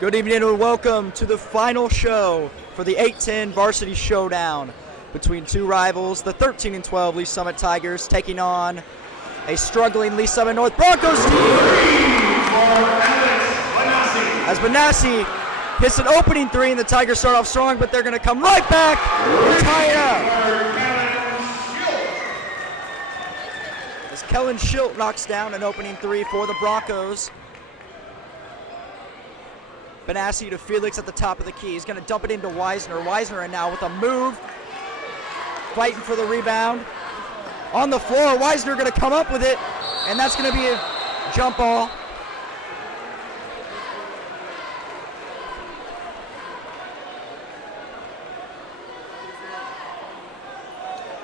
Good evening and welcome to the final show for the 8-10 varsity showdown between two rivals, the 13-12 Lee Summit Tigers taking on a struggling Lee Summit North Broncos team. As Benassi hits an opening three and the Tigers start off strong, but they're going to come right back and tie it up. As Kellen Schilt knocks down an opening three for the Broncos. Benassi to Felix at the top of the key. He's going to dump it into Weisner. Weisner and now with a move. Fighting for the rebound. On the floor, Weisner going to come up with it. And that's going to be a jump ball.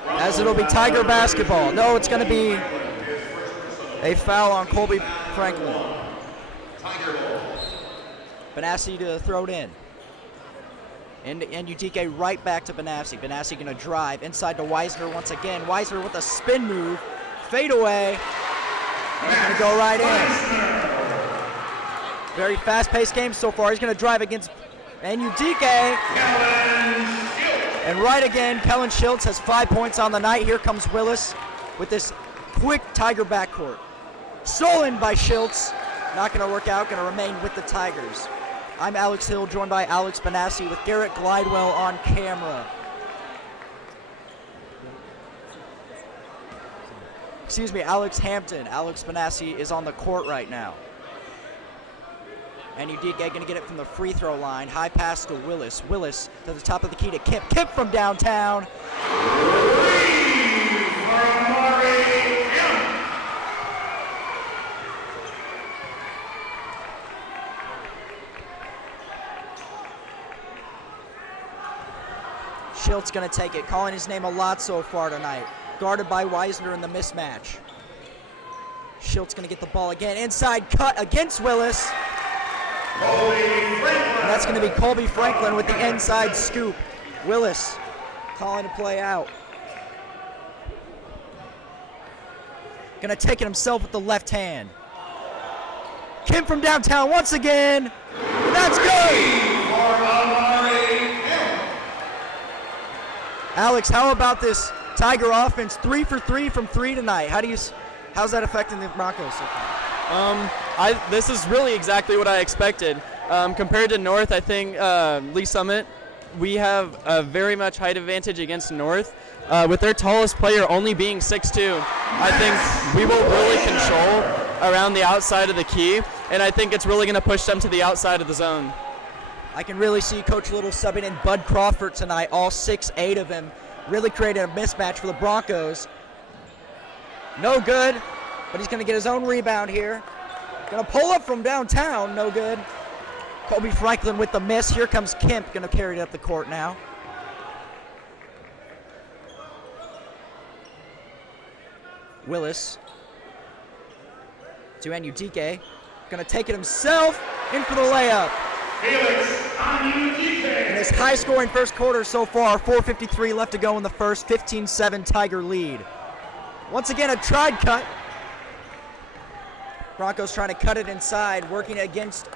As it'll be Tiger basketball. No, it's going to be a foul on Colby Franklin. Benassi to throw it in. And Udike right back to Benassi. Benassi going to drive inside to Weisner once again. Weisner with a spin move. Fade away. And he's going to go right in. Very fast-paced game so far. He's going to drive against Udike. And right again, Kellen Schiltz has 5 points on the night. Here comes Willis with this quick Tiger backcourt. Stolen by Schiltz. Not going to work out. Going to remain with the Tigers. I'm Alex Hill, joined by Alex Benassi with Garrett Glidewell on camera. Excuse me, Alex Hampton. Alex Benassi is on the court right now. And Udike going to get it from the free throw line. High pass to Willis. Willis to the top of the key to Kip. Kip from downtown. Schiltz going to take it, calling his name a lot so far tonight. Guarded by Weisner in the mismatch. Schiltz going to get the ball again. Inside cut against Willis. And that's going to be Colby Franklin with the inside scoop. Willis calling a play out. Going to take it himself with the left hand. Kim from downtown once again. That's good. Alex, how about this Tiger offense? 3 for 3 from 3 tonight. How's that affecting the Broncos so far? This is really exactly what I expected. Compared to North, I think Lee Summit, we have a very much height advantage against North. With their tallest player only being 6'2", I think we will really control around the outside of the key, and I think it's really going to push them to the outside of the zone. I can really see Coach Little subbing in Bud Crawford tonight, all 6'8" of him, really created a mismatch for the Broncos. No good, but he's going to get his own rebound here. Going to pull up from downtown, no good. Colby Franklin with the miss. Here comes Kemp, going to carry it up the court now. Willis to Udike, going to take it himself, in for the layup. In this high-scoring first quarter so far, 4:53 left to go in the first, 15-7 Tiger lead. Once again, a tried cut. Broncos trying to cut it inside, working against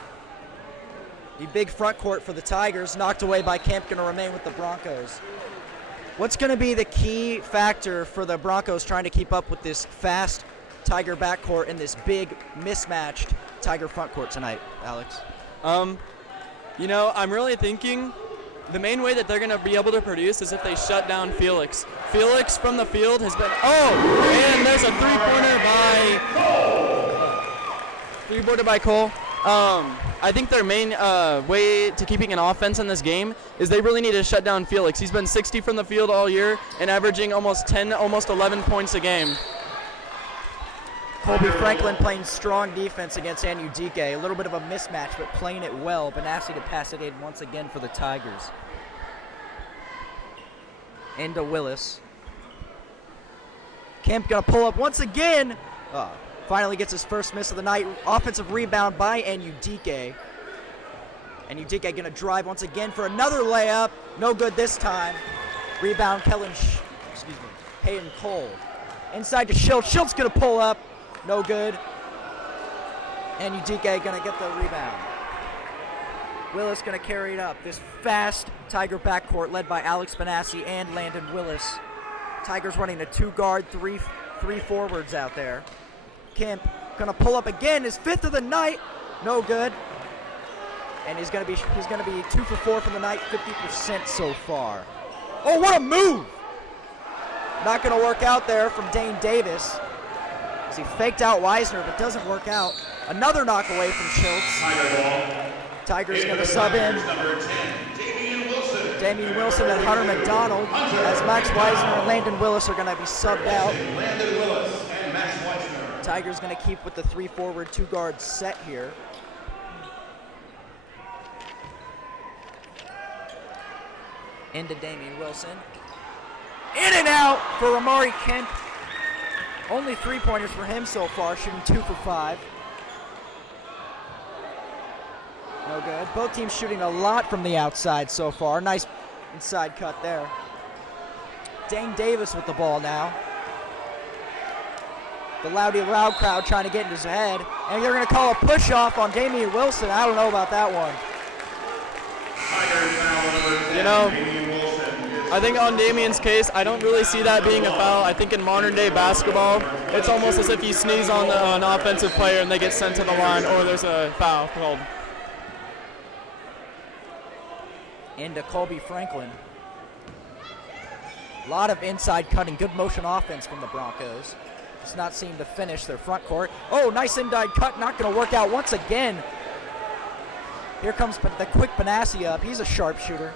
the big front court for the Tigers, knocked away by Kemp, going to remain with the Broncos. What's going to be the key factor for the Broncos trying to keep up with this fast Tiger backcourt and this big mismatched Tiger front court tonight, Alex? I'm really thinking the main way that they're going to be able to produce is if they shut down Felix. Felix from the field has been, and there's a three-pointer by Cole. I think their main way to keeping an offense in this game is they really need to shut down Felix. He's been 60 from the field all year and averaging almost 11 points a game. Colby Franklin playing strong defense against Udike. A little bit of a mismatch, but playing it well. Benassi to pass it in once again for the Tigers. Into Willis. Kemp going to pull up once again. Finally gets his first miss of the night. Offensive rebound by Udike. Udike going to drive once again for another layup. No good this time. Rebound Hayden Cole. Inside to Schiltz. Schiltz going to pull up. No good. And Udike going to get the rebound. Willis going to carry it up. This fast Tiger backcourt led by Alex Benassi and Landon Willis. Tigers running a 2-guard, three forwards out there. Kemp going to pull up again, his 5th of the night. No good. And he's going to be 2 for 4 from the night, 50% so far. Oh, what a move! Not going to work out there from Dane Davis, as he faked out Weisner, but doesn't work out. Another knock away from Schultz. Tigers going to sub in Damian Wilson and Hunter McDonald, as Max Weisner and Landon Willis are going to be subbed out. Tigers going to keep with the 3-forward, 2-guard set here. Into Damian Wilson. In and out for Amari Kemp. Only 3-pointers for him so far, shooting 2 for 5. No good. Both teams shooting a lot from the outside so far. Nice inside cut there. Dane Davis with the ball now. The Loudy Loud crowd trying to get in his head. And they're going to call a push-off on Damian Wilson. I don't know about that one. You know, I think on Damian's case, I don't really see that being a foul. I think in modern-day basketball, it's almost as if you sneeze on an offensive player and they get sent to the line, or there's a foul called. Into Colby Franklin. A lot of inside cutting, good motion offense from the Broncos. Does not seem to finish their front court. Oh, nice inside cut, not going to work out once again. Here comes the quick Benassi up. He's a sharpshooter.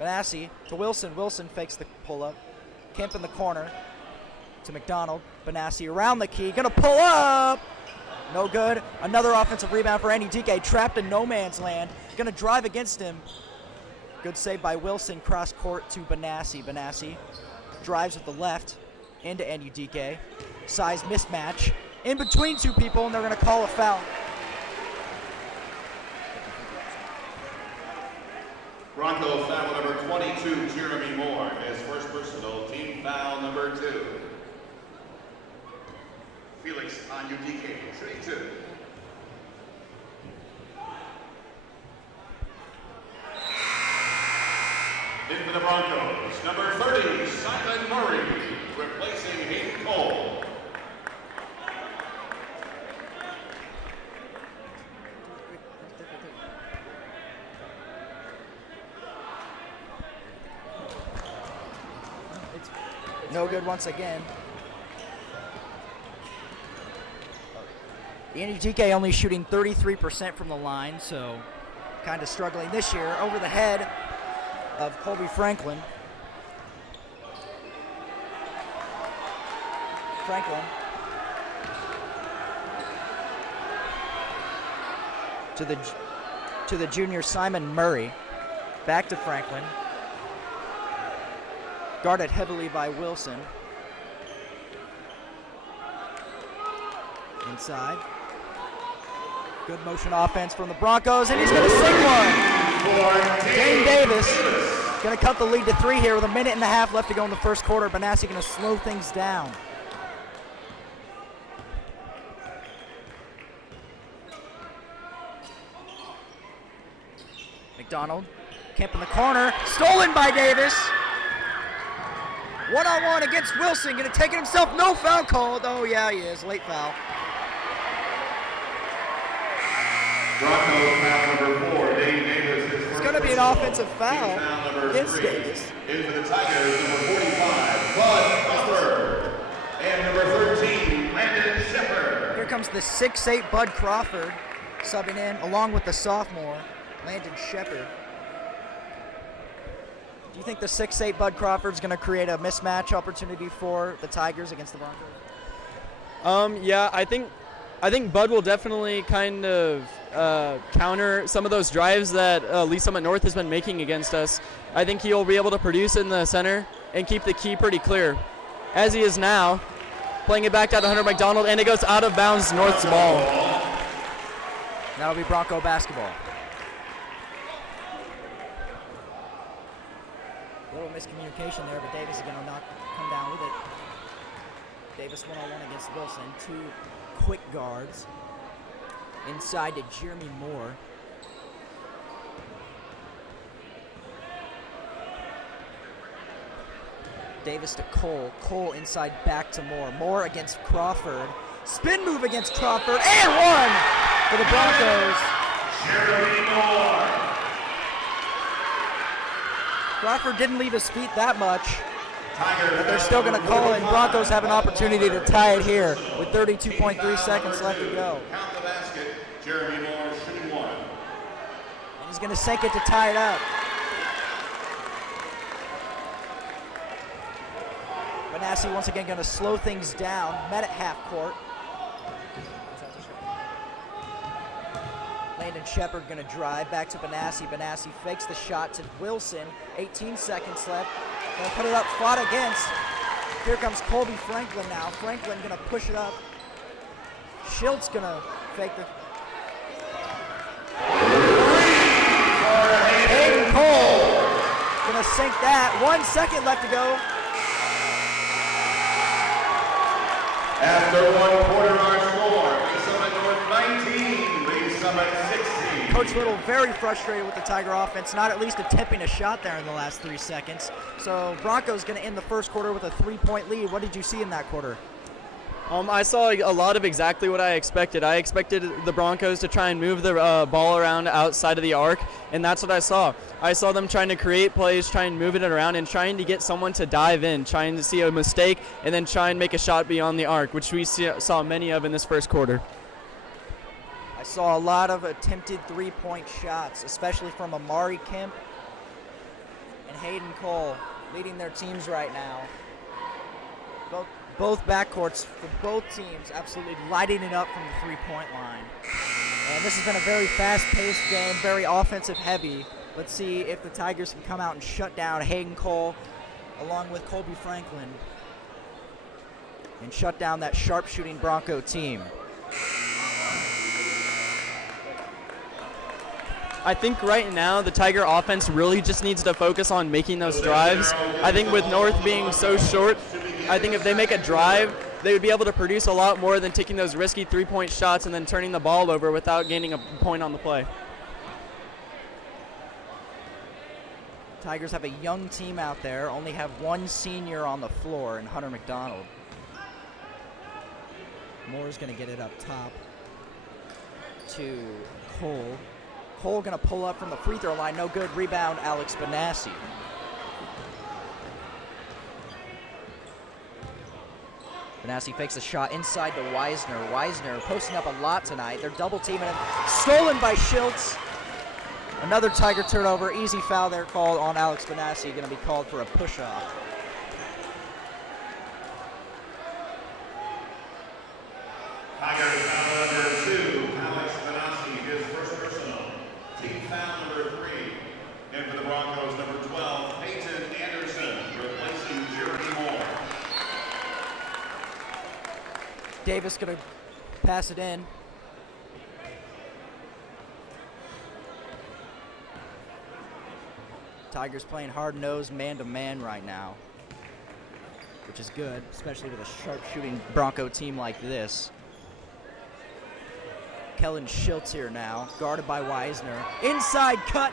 Benassi to Wilson. Wilson fakes the pull-up. Kemp in the corner to McDonald. Benassi around the key. Going to pull up. No good. Another offensive rebound for Andy Dike. Trapped in no man's land. Going to drive against him. Good save by Wilson. Cross court to Benassi. Benassi drives with the left into Andy Dike. Size mismatch. In between two people, and they're going to call a foul. Bronco foul number 22, Jeremy Moore, his first personal, team foul number 2. Felix on UDK, 3-2. In for the Broncos, number 30, Simon Murray, replacing Hayden Cole. No good once again. Andy Dike only shooting 33% from the line, so kind of struggling this year. Over the head of Colby Franklin. To the junior Simon Murray. Back to Franklin. Guarded heavily by Wilson. Inside. Good motion offense from the Broncos, and he's going to sink one. Dane Davis going to cut the lead to 3 here with 1.5 minutes left to go in the first quarter. Benassi going to slow things down. McDonald, Kemp in the corner, stolen by Davis. One-on-one against Wilson, going to take it himself. No foul called. Oh, yeah, he is. Late foul. Bronco foul number 4, Dane Davis. It's going to be an offensive foul against Davis. In for the Tigers, number 45, Bud Crawford. And number 13, Landon Shepard. Here comes the 6'8" Bud Crawford subbing in, along with the sophomore, Landon Shepard. Do you think the 6'8" Bud Crawford is going to create a mismatch opportunity for the Tigers against the Broncos? Yeah, I think Bud will definitely kind of counter some of those drives that Lee Summit North has been making against us. I think he'll be able to produce in the center and keep the key pretty clear, as he is now. Playing it back down to Hunter McDonald, and it goes out of bounds, North's ball. That'll be Bronco basketball. A little miscommunication there, but Davis is going to come down with it. Davis one-on-one against Wilson. 2 quick guards. Inside to Jeremy Moore. Davis to Cole. Cole inside back to Moore. Moore against Crawford. Spin move against Crawford. And one for the Broncos. Jeremy Moore. Crawford didn't leave his feet that much. Tigers But they're still going to call it, and Broncos have an opportunity to tie it here with 32.3 seconds left to go. Count the basket. Jeremy Moore shooting one. And he's going to sink it to tie it up. Benassi once again going to slow things down. Met at half court. Landon Shepard going to drive back to Benassi. Benassi fakes the shot to Wilson. 18 seconds left. Going to put it up, fought against. Here comes Colby Franklin now. Franklin going to push it up. Schiltz going to fake the. Hayden Cole going to sink that. 1 second left to go. After 1 quarter, our score. Lee Summit North 19, Lee Summit 16. Coach Little very frustrated with the Tiger offense, not at least attempting a shot there in the last 3 seconds. So Broncos going to end the first quarter with a 3-point lead. What did you see in that quarter? I saw a lot of exactly what I expected. I expected the Broncos to try and move the ball around outside of the arc, and that's what I saw. I saw them trying to create plays, trying to move it around, and trying to get someone to dive in, trying to see a mistake, and then try and make a shot beyond the arc, which we saw many of in this first quarter. I saw a lot of attempted 3-point shots, especially from Amari Kemp and Hayden Cole, leading their teams right now. Both backcourts for both teams absolutely lighting it up from the 3-point line. And this has been a very fast-paced game, very offensive-heavy. Let's see if the Tigers can come out and shut down Hayden Cole along with Colby Franklin and shut down that sharpshooting Bronco team. I think right now the Tiger offense really just needs to focus on making those drives. I think with North being so short, I think if they make a drive, they would be able to produce a lot more than taking those risky 3-point shots and then turning the ball over without gaining a point on the play. Tigers have a young team out there, only have one senior on the floor in Hunter McDonald. Moore's going to get it up top to Cole. Cole going to pull up from the free throw line. No good. Rebound, Alex Benassi. Benassi fakes a shot inside to Wisner. Wisner posting up a lot tonight. They're double teaming him. Stolen by Schiltz. Another Tiger turnover. Easy foul there called on Alex Benassi. Going to be called for a push-off. Tigers foul number 2, Alex Benassi, his first personal. Team foul number 3. And for the Broncos, number 12, Peyton Anderson, replacing Jeremy Moore. Davis going to pass it in. Tigers playing hard-nosed man-to-man right now, which is good, especially with a sharp-shooting Bronco team like this. Kellen Schiltz here now, guarded by Wisner. Inside cut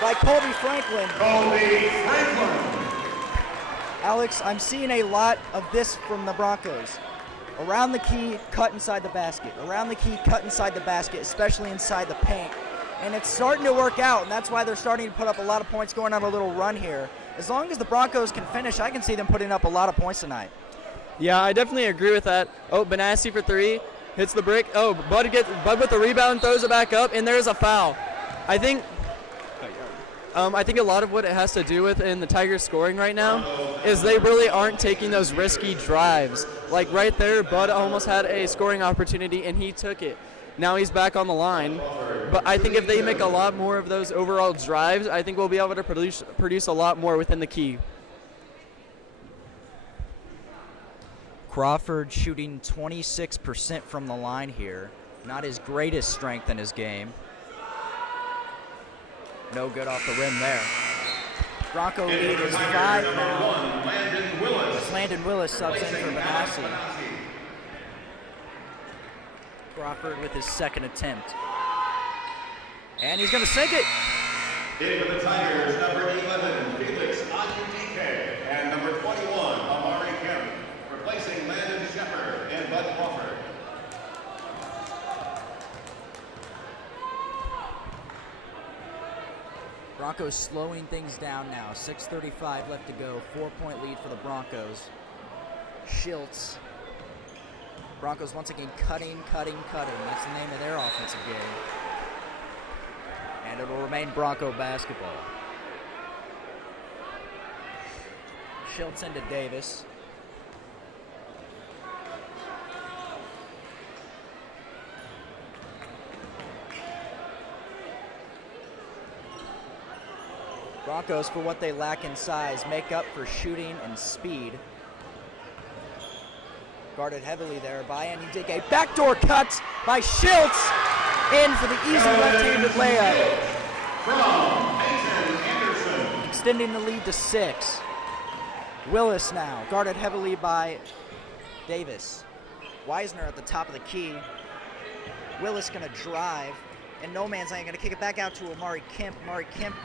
by Colby Franklin. Colby Franklin. Alex, I'm seeing a lot of this from the Broncos. Around the key, cut inside the basket. Around the key, cut inside the basket, especially inside the paint. And it's starting to work out, and that's why they're starting to put up a lot of points, going on a little run here. As long as the Broncos can finish, I can see them putting up a lot of points tonight. Yeah, I definitely agree with that. Oh, Benassi for 3, hits the brick. Oh, Bud with the rebound, throws it back up, and there's a foul. I think a lot of what it has to do with in the Tigers scoring right now is they really aren't taking those risky drives. Like right there, Bud almost had a scoring opportunity, and he took it. Now he's back on the line. But I think if they make a lot more of those overall drives, I think we'll be able to produce a lot more within the key. Crawford shooting 26% from the line here. Not his greatest strength in his game. No good off the rim there. Bronco lead is 5 now. Landon Willis subs in for Benassi. Crawford with his second attempt. And he's going to sink it. In for the Tigers, number 11, Felix Agudike, and number number 21, Amari Kemp, replacing Landon Shepard and Bud Crawford. Broncos slowing things down now. 6:35 left to go. 4-point lead for the Broncos. Schiltz. Broncos once again cutting. That's the name of their offensive game. And it will remain Bronco basketball. Schiltz into Davis. Broncos, for what they lack in size, make up for shooting and speed. Guarded heavily there by Anyudike. Backdoor cuts by Schiltz. In for the easy left-handed layup. From Mason Anderson. Extending the lead to 6. Willis now, guarded heavily by Davis. Wisener at the top of the key. Willis gonna drive. And no man's land, gonna kick it back out to Amari Kemp. Amari Kemp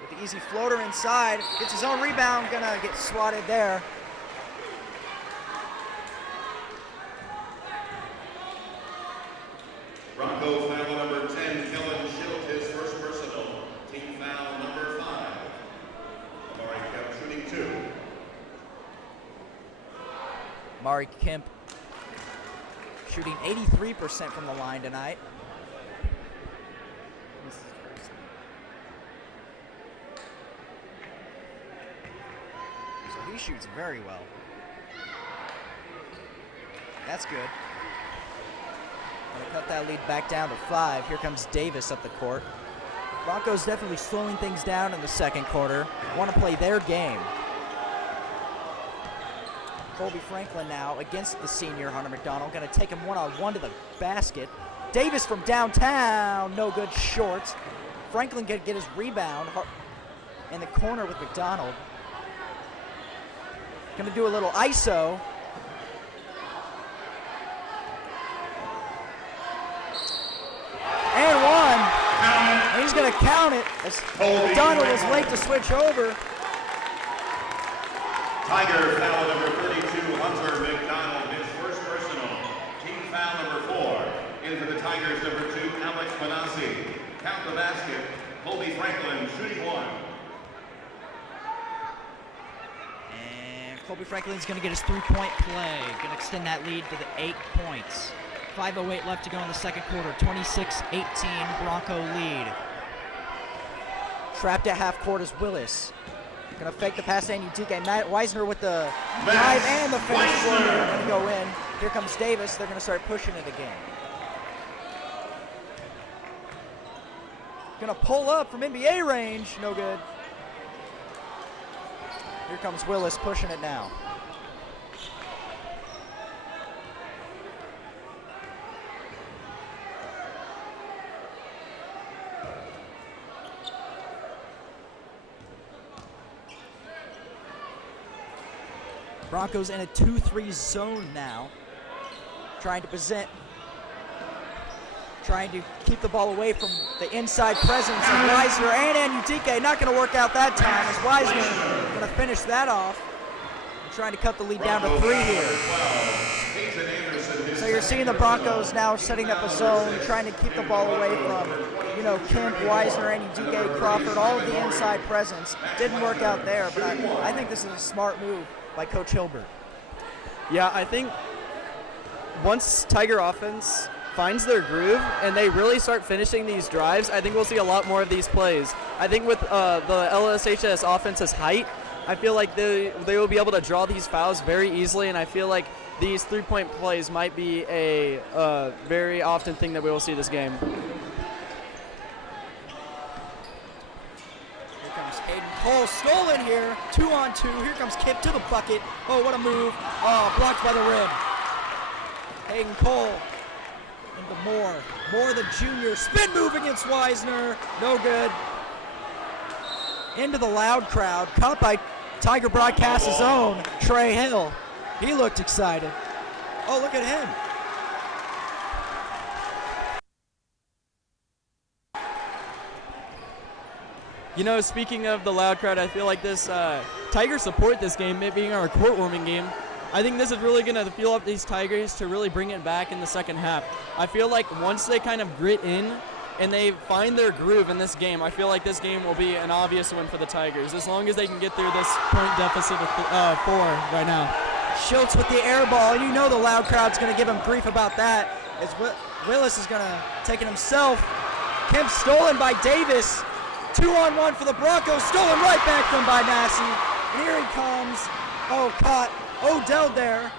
with the easy floater inside. Gets his own rebound, gonna get swatted there. Bronco foul number 10, Kellen Schiltz, his first personal. Team foul number 5. Amari Kemp shooting 2. Amari Kemp shooting 83% from the line tonight. So he shoots very well. That's good. Gonna cut that lead back down to 5. Here comes Davis up the court. Broncos definitely slowing things down in the second quarter. Want to play their game. Colby Franklin now against the senior Hunter McDonald. Gonna take him one-on-one to the basket. Davis from downtown, no good, short. Franklin gonna get his rebound in the corner with McDonald. Gonna do a little ISO. And one. And he's going to count it as McDonald is late to switch over. Tiger foul number 32, Hunter McDonald, his first personal. Team foul number 4. In for the Tigers, number 2, Alex Manassi. Count the basket. Colby Franklin shooting 1. And Colby Franklin's going to get his 3-point play. Going to extend that lead to the 8 points. 5:08 left to go in the second quarter. 26-18 Bronco lead. Trapped at half court is Willis. Gonna fake the pass to Anyudike. Matt Wisener with the drive and the finish floater. Gonna go in. Here comes Davis. They're gonna start pushing it again. Gonna pull up from NBA range. No good. Here comes Willis pushing it now. Broncos in a 2-3 zone now. Trying to keep the ball away from the inside presence of Wisener and Anyudike. Not going to work out that time as Wisener going to finish that off. And trying to cut the lead down to 3 here. So you're seeing the Broncos now setting up a zone, trying to keep the ball away from, Kemp, Wisener, Anyudike, Crawford, all of the inside presence. Didn't work out there, but I think this is a smart move by Coach Hilbert. Yeah, I think once Tiger offense finds their groove and they really start finishing these drives, I think we'll see a lot more of these plays. I think with the LSHS offense's height, I feel like they will be able to draw these fouls very easily, and I feel like these 3-point plays might be a very often thing that we will see this game. Cole stolen here, 2-on-2. Here comes Kip to the bucket. Oh, what a move. Oh, blocked by the rim. Hayden Cole into Moore. Moore, the junior. Spin move against Wisener. No good. Into the loud crowd. Caught by Tiger Broadcast's own Trey Hill. He looked excited. Oh, look at him. You know, speaking of the loud crowd, I feel like this Tigers support this game, it being our court warming game. I think this is really going to fuel up these Tigers to really bring it back in the second half. I feel like once they kind of grit in and they find their groove in this game, I feel like this game will be an obvious win for the Tigers, as long as they can get through this point deficit of 4 right now. Schultz with the air ball. You know the loud crowd's going to give him grief about that, as Willis is going to take it himself. Kemp stolen by Davis. 2-on-1 for the Broncos. Stolen right back from by Massey. And here he comes. Oh, caught Odell there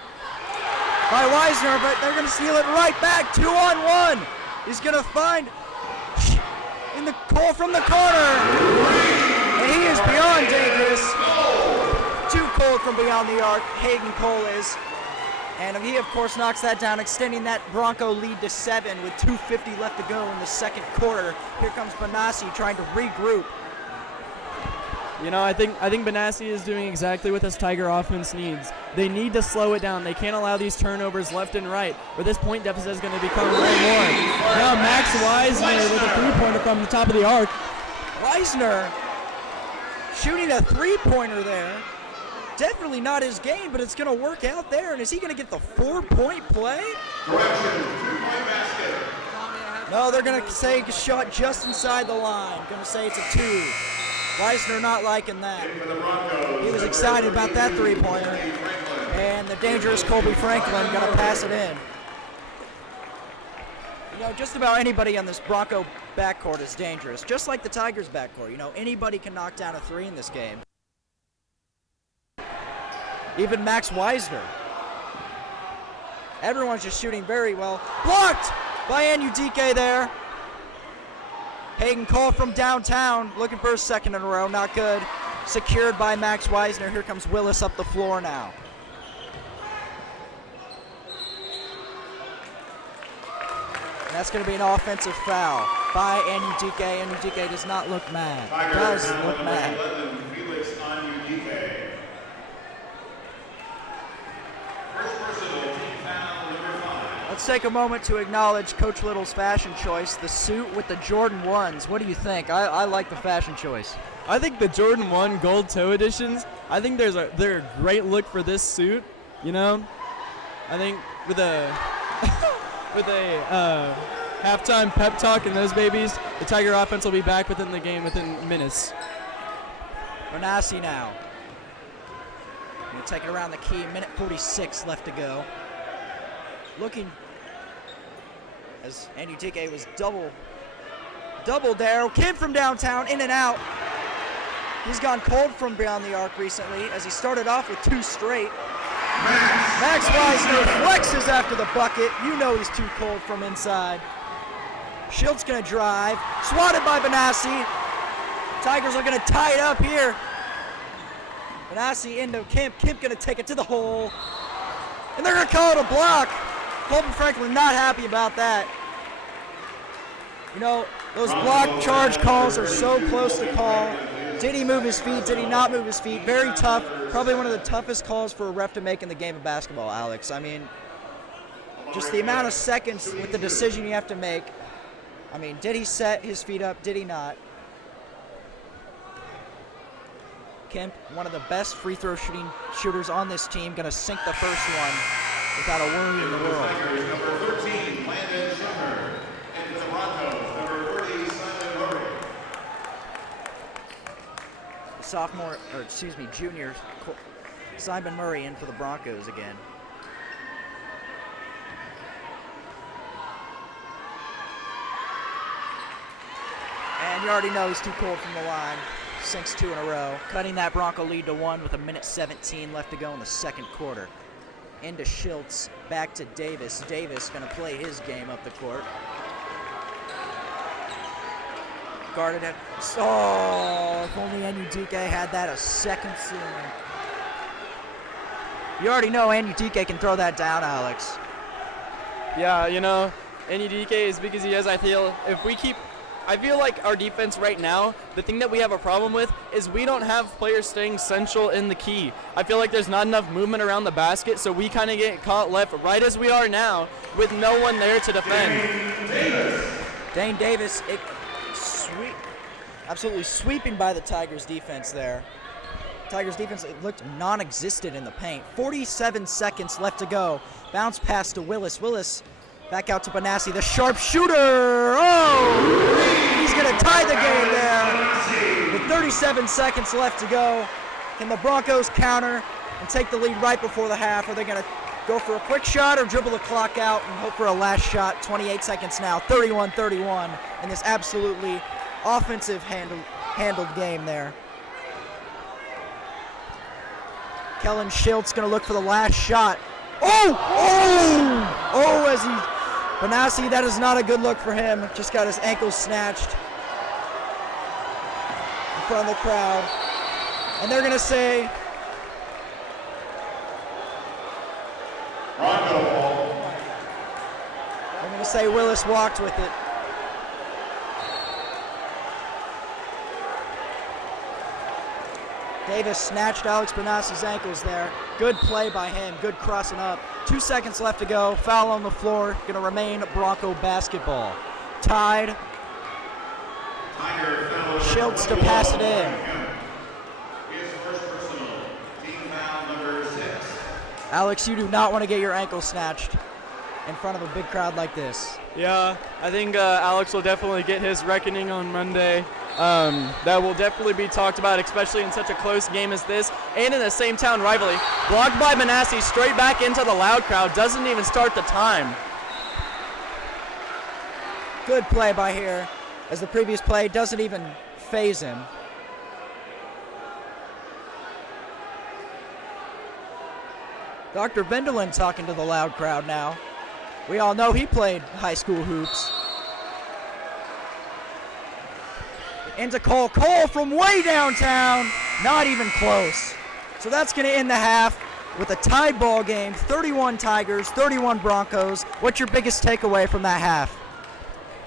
by Wisner, but they're going to steal it right back. 2-on-1. He's going to find in the call from the corner. And he is beyond dangerous. Too cold from beyond the arc. Hayden Cole is. And he, of course, knocks that down, extending that Bronco lead to 7 with 2:50 left to go in the second quarter. Here comes Benassi trying to regroup. You know, I think Benassi is doing exactly what this Tiger offense needs. They need to slow it down. They can't allow these turnovers left and right, or this point deficit is going to become more and more. Now Max Wisner with a three-pointer from the top of the arc. Wisner shooting a three-pointer there. Definitely not his game, but it's going to work out there. And is he going to get the 4-point play? Correction, 3-point basket. No, they're going to say a shot just inside the line. Going to say it's a 2. Wisner not liking that. He was excited about that three-pointer. And the dangerous Colby Franklin going to pass it in. You know, just about anybody on this Bronco backcourt is dangerous. Just like the Tigers backcourt. You know, anybody can knock down a 3 in this game. Even Max Wisner. Everyone's just shooting very well. Blocked by Anudike there. Hayden Cole from downtown, looking for a second in a row, not good. Secured by Max Wisner. Here comes Willis up the floor now. And that's going to be an offensive foul by Anudike. Anudike does not look mad. Does look mad. Let's take a moment to acknowledge Coach Little's fashion choice, the suit with the Jordan 1s. What do you think? I like the fashion choice. I think the Jordan 1 gold toe editions, I think they're a great look for this suit, you know? I think with a halftime pep talk and those babies, the Tiger offense will be back within the game within minutes. Benassi now. Going to take it around the key, minute 46 left to go. Looking as Anudike was double there. Kim from downtown, in and out. He's gone cold from beyond the arc recently as he started off with 2 straight. Max Wisner flexes after the bucket. You know he's too cold from inside. Schultz gonna drive. Swatted by Benassi. Tigers are gonna tie it up here. Benassi into Kemp. Kemp gonna take it to the hole. And they're gonna call it a block. Colby Franklin not happy about that. You know, those block charge calls are so close to call. Did he move his feet? Did he not move his feet? Very tough. Probably one of the toughest calls for a ref to make in the game of basketball, Alex. I mean, just the amount of seconds with the decision you have to make. I mean, did he set his feet up? Did he not? Kemp, one of the best free throw shooters on this team, going to sink the first one without a worry in the world. Number 13, Landon Schumer. And for the Broncos, number 40, Simon Murray. The junior Simon Murray in for the Broncos again. And you already know he's too cold from the line. Sinks 2 in a row, cutting that Bronco lead to 1 with a minute 17 left to go in the second quarter. Into Schultz, back to Davis. Davis going to play his game up the court. Guarded it. Oh, if only Anudike had that a second sooner. You already know Anudike can throw that down, Alex. Yeah, you know, Anudike, as big as he is, I feel like our defense right now, the thing that we have a problem with is we don't have players staying central in the key. I feel like there's not enough movement around the basket, so we kind of get caught left right as we are now with no one there to defend. Dane Davis, sweet. Absolutely sweeping by the Tigers defense there. Tigers defense, it looked non-existent in the paint. 47 seconds left to go. Bounce pass to Willis. Willis back out to Benassi, the sharpshooter. Oh! He's going to tie the game there. With 37 seconds left to go, can the Broncos counter and take the lead right before the half? Are they going to go for a quick shot or dribble the clock out and hope for a last shot? 28 seconds now, 31-31 in this absolutely offensive handled game there. Kellen Schiltz going to look for the last shot. As Benassi, that is not a good look for him. Just got his ankle snatched in front of the crowd. And they're going to say, Bronco ball. they're going to say Willis walked with it. Davis snatched Alex Benassi's ankles there. Good play by him, good crossing up. 2 seconds left to go, foul on the floor, gonna remain Bronco basketball. Tied, Schiltz to pass it in. His first personal, team foul number 6. Alex, you do not want to get your ankle snatched in front of a big crowd like this. Yeah, I think Alex will definitely get his reckoning on Monday. That will definitely be talked about, especially in such a close game as this, and in the same town rivalry. Blocked by Benassi, straight back into the loud crowd, doesn't even start the time. Good play by here, as the previous play doesn't even phase him. Dr. Vendelin talking to the loud crowd now. We all know he played high school hoops. Into Cole. Cole from way downtown. Not even close. So that's going to end the half with a tied ball game. 31 Tigers, 31 Broncos. What's your biggest takeaway from that half?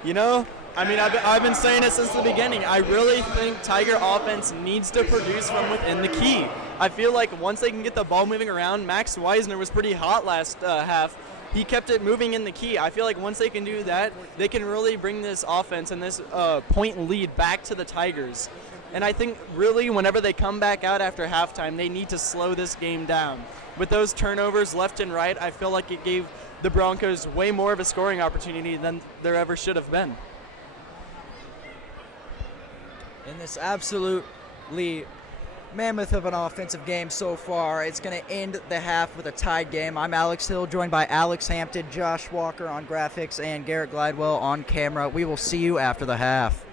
You know, I mean, I've been saying it since the beginning. I really think Tiger offense needs to produce from within the key. I feel like once they can get the ball moving around, Max Weisner was pretty hot last half. He kept it moving in the key. I feel like once they can do that, they can really bring this offense and this point lead back to the Tigers. And I think really whenever they come back out after halftime, they need to slow this game down. With those turnovers left and right, I feel like it gave the Broncos way more of a scoring opportunity than there ever should have been. In this absolutely mammoth of an offensive game so far, it's going to end the half with a tied game. I'm Alex Hill, joined by Alex Hampton, Josh Walker on graphics, and Garrett Glidewell on camera. We will see you after the half.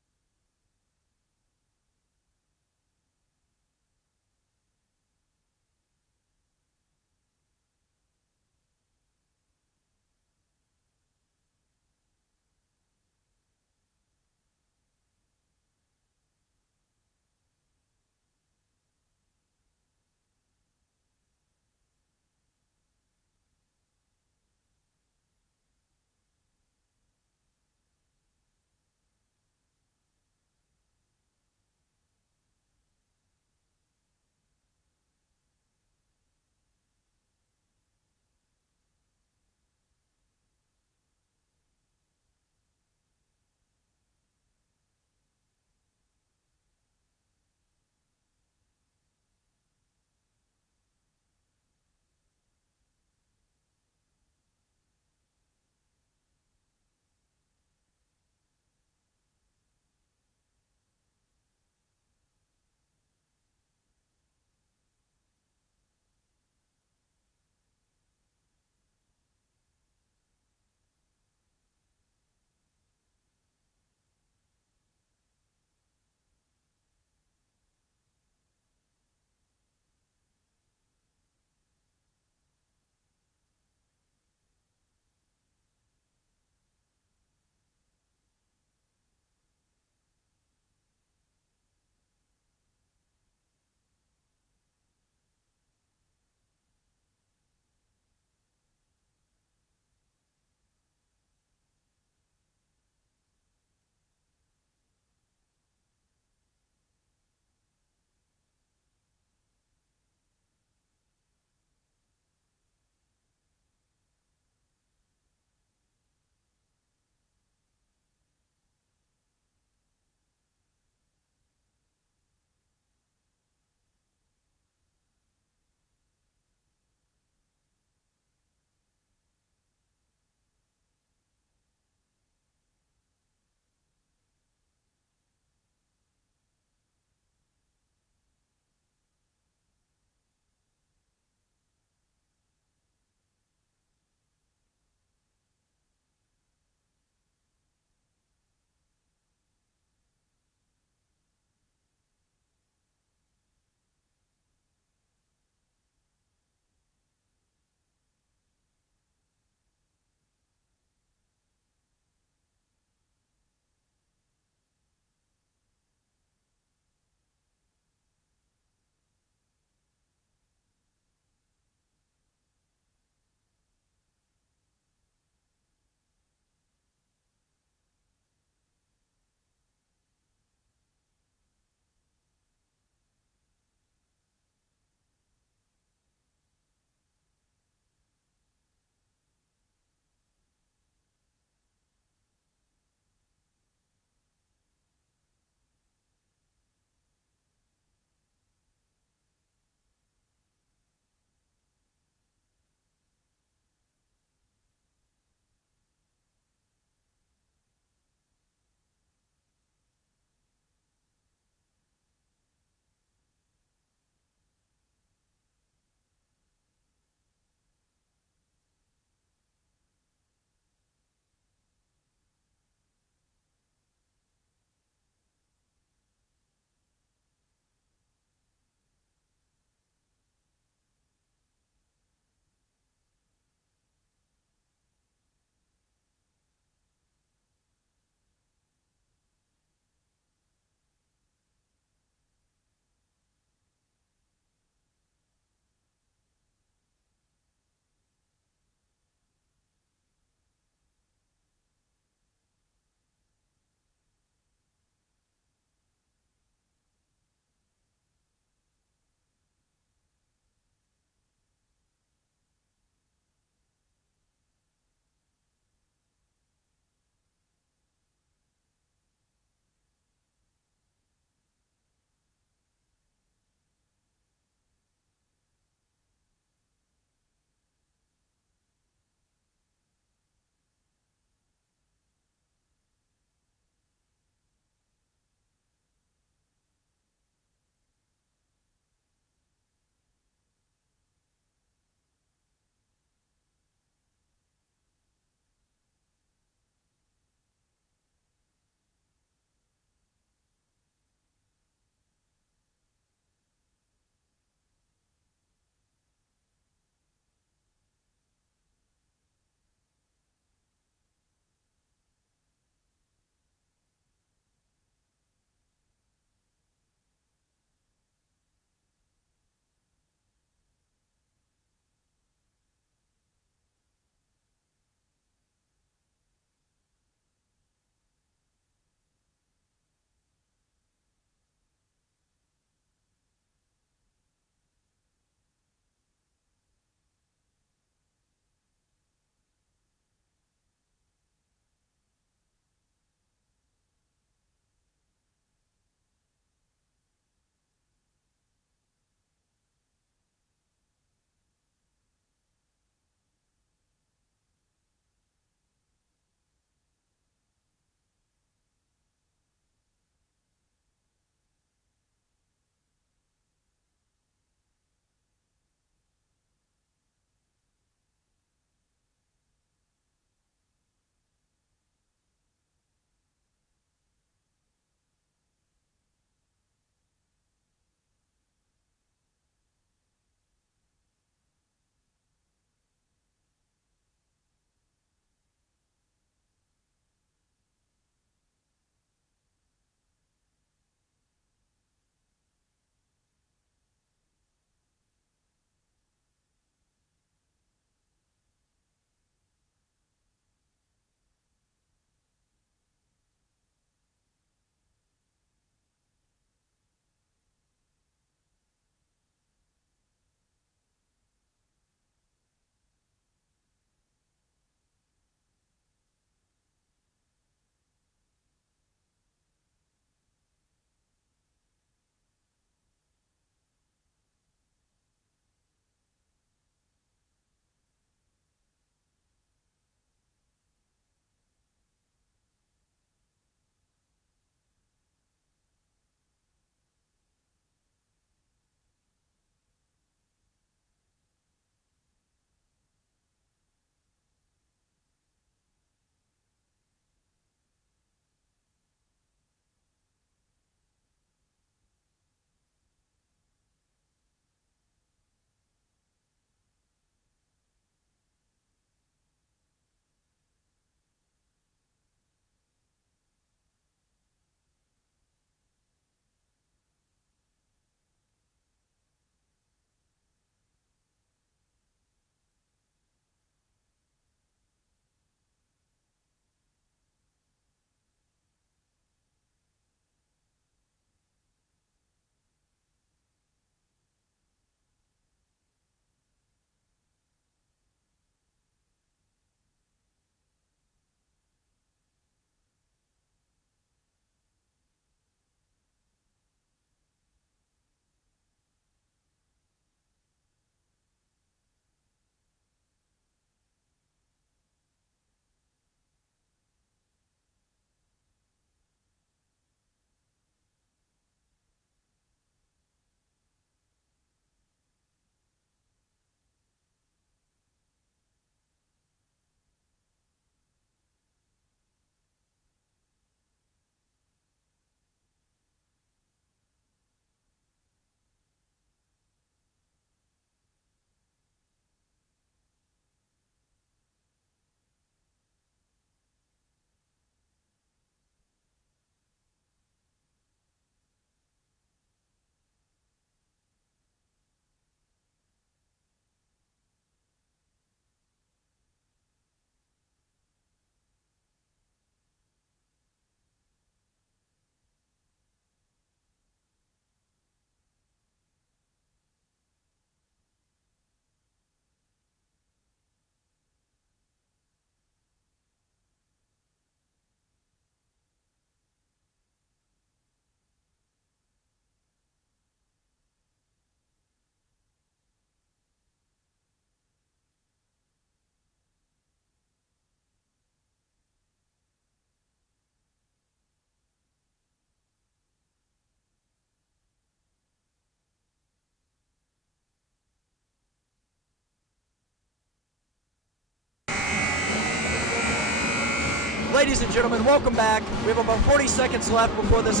Ladies and gentlemen, welcome back. We have about 40 seconds left before this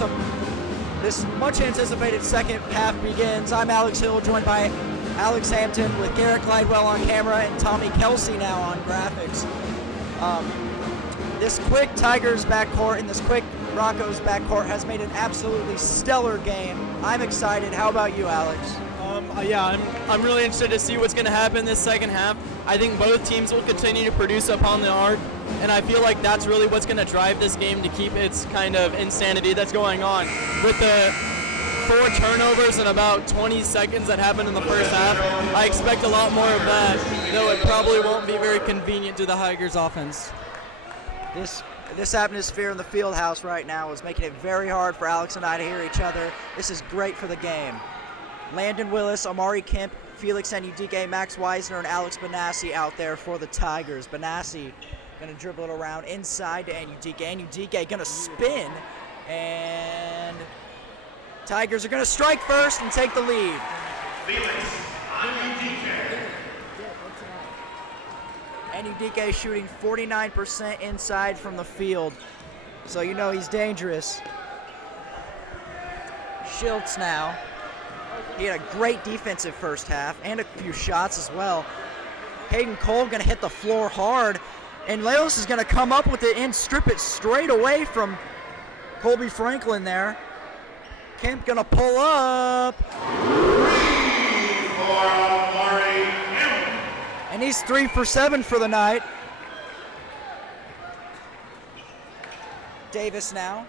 much anticipated second half begins. I'm Alex Hill, joined by Alex Hampton with Garrett Glidewell on camera and Tommy Kelsey now on graphics. This quick Tigers backcourt and this quick Broncos backcourt has made an absolutely stellar game. I'm excited. How about you, Alex? I'm really interested to see what's going to happen this second half. I think both teams will continue to produce upon the arc, and I feel like that's really what's going to drive this game to keep its kind of insanity that's going on. With the 4 turnovers in about 20 seconds that happened in the first half, I expect a lot more of that, though it probably won't be very convenient to the Tigers offense. This atmosphere in the field house right now is making it very hard for Alex and I to hear each other. This is great for the game. Landon Willis, Amari Kemp, Felix Anudike, Max Weisner, and Alex Benassi out there for the Tigers. Benassi going to dribble it around inside to Anudike. Anudike going to spin, and Tigers are going to strike first and take the lead. Felix Anudike. Anudike shooting 49% inside from the field, so you know he's dangerous. Schiltz now. He had a great defensive first half and a few shots as well. Hayden Cole going to hit the floor hard, and Leos is going to come up with it and strip it straight away from Colby Franklin there. Kemp going to pull up. And he's 3 for 7 for the night. Davis now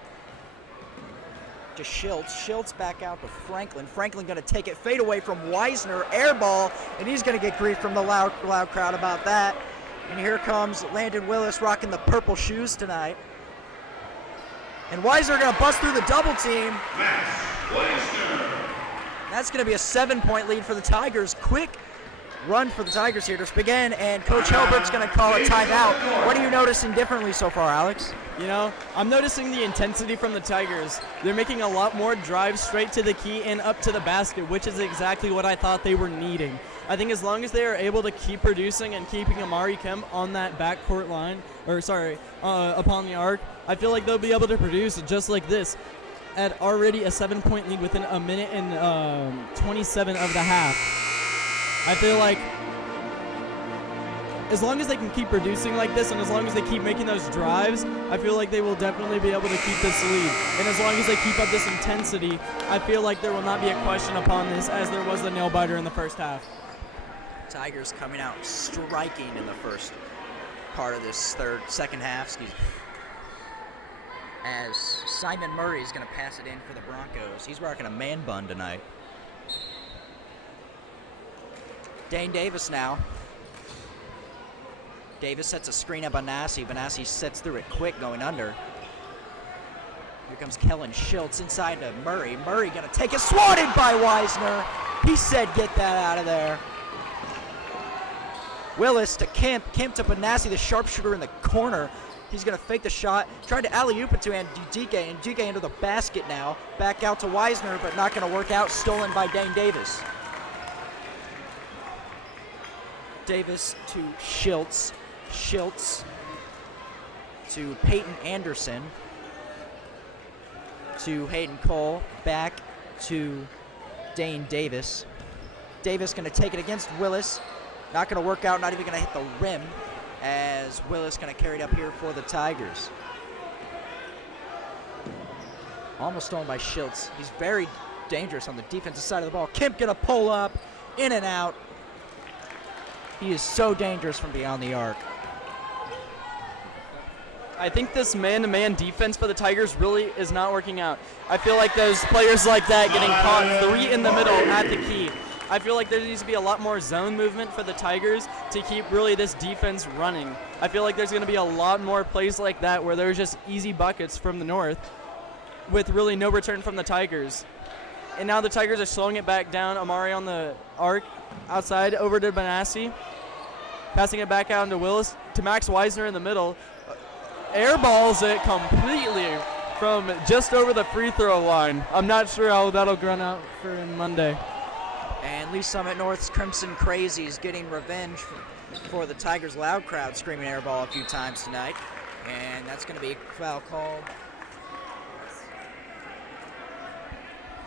to Schiltz. Schiltz back out to Franklin. Franklin going to take it, fade away from Weisner, air ball, and he's going to get grief from the loud crowd about that. And here comes Landon Willis rocking the purple shoes tonight. And Weisner going to bust through the double team. That's going to be a 7-point lead for the Tigers. Quick run for the Tigers here to begin, and Coach Helbert's going to call a timeout. What are you noticing differently so far, Alex? You know, I'm noticing the intensity from the Tigers. They're making a lot more drives straight to the key and up to the basket, which is exactly what I thought they were needing. I think as long as they are able to keep producing and keeping Amari Kemp on that backcourt line, upon the arc, I feel like they'll be able to produce just like this at already a 7-point lead within a minute and 27 of the half. I feel like as long as they can keep producing like this and as long as they keep making those drives, I feel like they will definitely be able to keep this lead. And as long as they keep up this intensity, I feel like there will not be a question upon this as there was the nail-biter in the first half. Tigers coming out striking in the first part of this second half, as Simon Murray is going to pass it in for the Broncos. He's rocking a man bun tonight. Dane Davis now. Davis sets a screen at Benassi. Benassi sets through it quick, going under. Here comes Kellen Schiltz inside to Murray. Murray going to take it, swatted by Weisner. He said, get that out of there. Willis to Kemp. Kemp to Benassi, the sharpshooter in the corner. He's going to fake the shot. Tried to alley-oop it to Anudike. Anudike into the basket now. Back out to Weisner, but not going to work out. Stolen by Dane Davis. Davis to Schiltz. Schiltz to Peyton Anderson. To Hayden Cole. Back to Dane Davis. Davis going to take it against Willis. Not going to work out. Not even going to hit the rim. As Willis going to carry it up here for the Tigers. Almost stolen by Schiltz. He's very dangerous on the defensive side of the ball. Kemp going to pull up. In and out. He is so dangerous from beyond the arc. I think this man-to-man defense for the Tigers really is not working out. I feel like those players like that getting caught 3 in the middle at the key. I feel like there needs to be a lot more zone movement for the Tigers to keep really this defense running. I feel like there's going to be a lot more plays like that where there's just easy buckets from the north with really no return from the Tigers. And now the Tigers are slowing it back down. Amari on the arc outside over to Benassi. Passing it back out into Willis to Max Weisner in the middle. Airballs it completely from just over the free throw line. I'm not sure how that'll run out for Monday. And Lee Summit North's Crimson Crazies getting revenge for the Tigers' loud crowd screaming airball a few times tonight. And that's going to be a foul called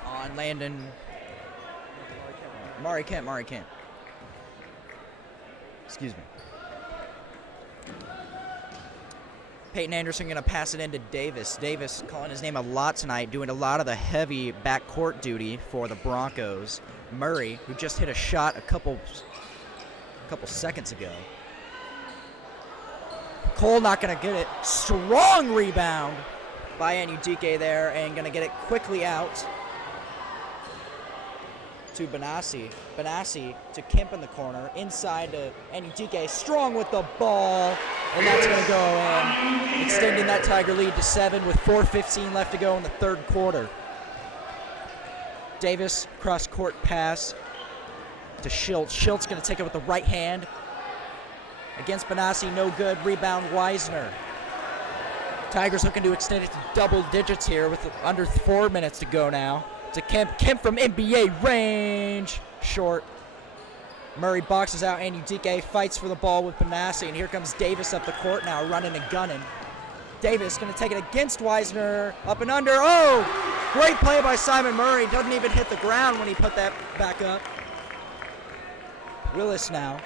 on Landon. Mari Kemp. Excuse me. Peyton Anderson going to pass it into Davis. Davis calling his name a lot tonight, doing a lot of the heavy backcourt duty for the Broncos. Murray, who just hit a shot a couple seconds ago. Cole not going to get it. Strong rebound by Anudike there, and going to get it quickly out to Benassi. Benassi to Kemp in the corner. Inside to Anudike. Strong with the ball. And that's going to go in, extending that Tiger lead to 7 with 4:15 left to go in the third quarter. Davis cross-court pass to Schiltz. Schiltz going to take it with the right hand. Against Benassi, no good. Rebound, Wisner. Tigers looking to extend it to double digits here with under 4 minutes to go now. To Kemp. Kemp from NBA range. Short. Murray boxes out Anudike, fights for the ball with Benassi, and here comes Davis up the court now, running and gunning. Davis going to take it against Wisner, up and under. Oh, great play by Simon Murray. Doesn't even hit the ground when he put that back up. Willis now.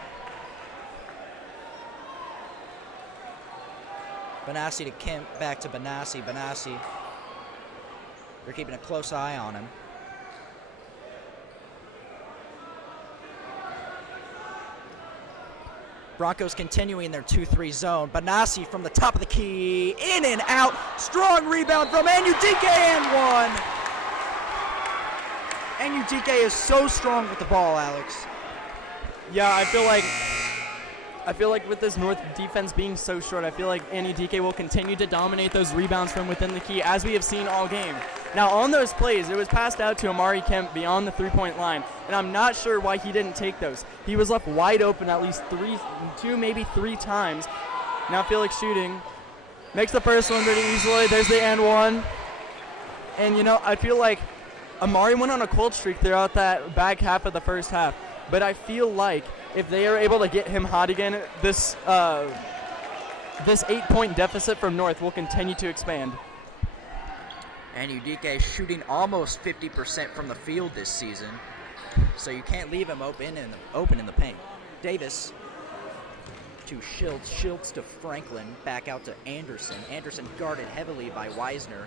Benassi to Kemp, back to Benassi. Benassi, they're keeping a close eye on him. Broncos continuing their 2-3 zone. Benassi from the top of the key, in and out. Strong rebound from Anudike and one. Anudike is so strong with the ball, Alex. Yeah, I feel like with this North defense being so short, I feel like Anudike will continue to dominate those rebounds from within the key, as we have seen all game. Now, on those plays, it was passed out to Amari Kemp beyond the three-point line, and I'm not sure why he didn't take those. He was left wide open at least two, maybe three times. Now Felix shooting. Makes the first one pretty easily. There's the and one. And, you know, I feel like Amari went on a cold streak throughout that back half of the first half, but I feel like if they are able to get him hot again, this 8-point deficit from North will continue to expand. Anudike shooting almost 50% from the field this season, so you can't leave him open in the paint. Davis to Schiltz. Schiltz to Franklin. Back out to Anderson. Anderson guarded heavily by Wisner.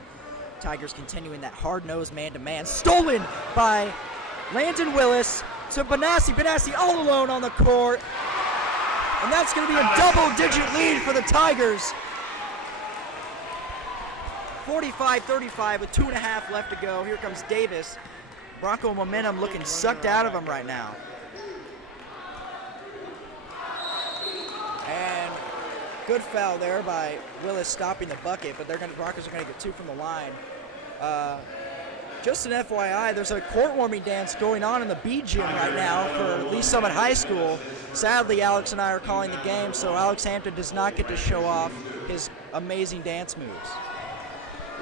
Tigers continuing that hard-nosed man-to-man. Stolen by Landon Willis to Benassi. Benassi all alone on the court. And that's going to be a double-digit lead for the Tigers. 45-35 with 2.5 left to go. Here comes Davis. Bronco momentum looking sucked out of him right now. And good foul there by Willis stopping the bucket, but Broncos are going to get 2 from the line. Just an FYI, there's a court warming dance going on in the B gym right now for Lee Summit High School. Sadly, Alex and I are calling the game, so Alex Hampton does not get to show off his amazing dance moves.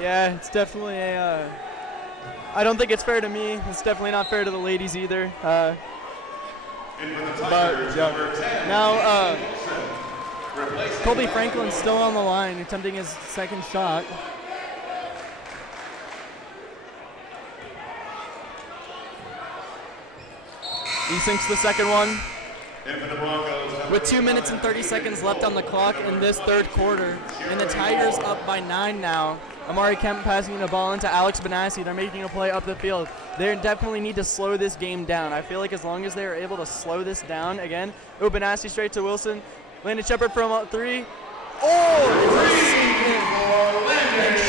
Yeah, it's definitely I don't think it's fair to me. It's definitely not fair to the ladies either. But yeah. Now, Colby Franklin's still on the line, attempting his second shot. He sinks the second one. With 2 minutes and 30 seconds left on the clock in this third quarter, and the Tigers up by 9 now. Amari Kemp passing the ball into Alex Benassi. They're making a play up the field. They definitely need to slow this game down. I feel like as long as they're able to slow this down again. Oh, Benassi straight to Wilson. Landon Shepard from 3. And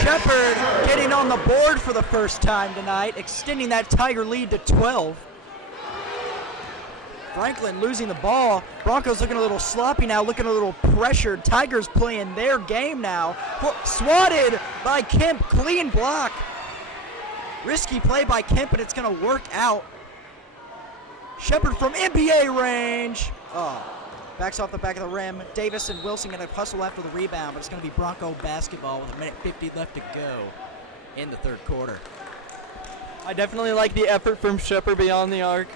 Shepard getting on the board for the first time tonight, extending that Tiger lead to 12. Franklin losing the ball. Broncos looking a little sloppy now, looking a little pressured. Tigers playing their game now. Swatted by Kemp, clean block. Risky play by Kemp, but it's going to work out. Shepard from NBA range. Oh, backs off the back of the rim. Davis and Wilson going to hustle after the rebound, but it's going to be Bronco basketball with 1:50 left to go in the third quarter. I definitely like the effort from Shepard beyond the arc.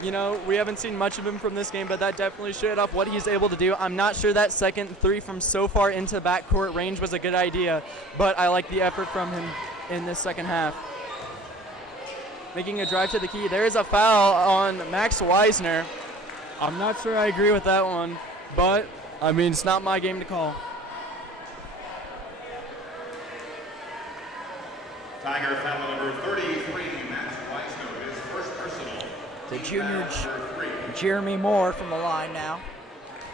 You know, we haven't seen much of him from this game, but that definitely showed off what he's able to do. I'm not sure that second three from so far into backcourt range was a good idea, but I like the effort from him in this second half. Making a drive to the key. There is a foul on Max Weisner. I'm not sure I agree with that one, but, I mean, it's not my game to call. Tiger foul number 33, Max Weisner, his first personal. The junior Jeremy Moore from the line now.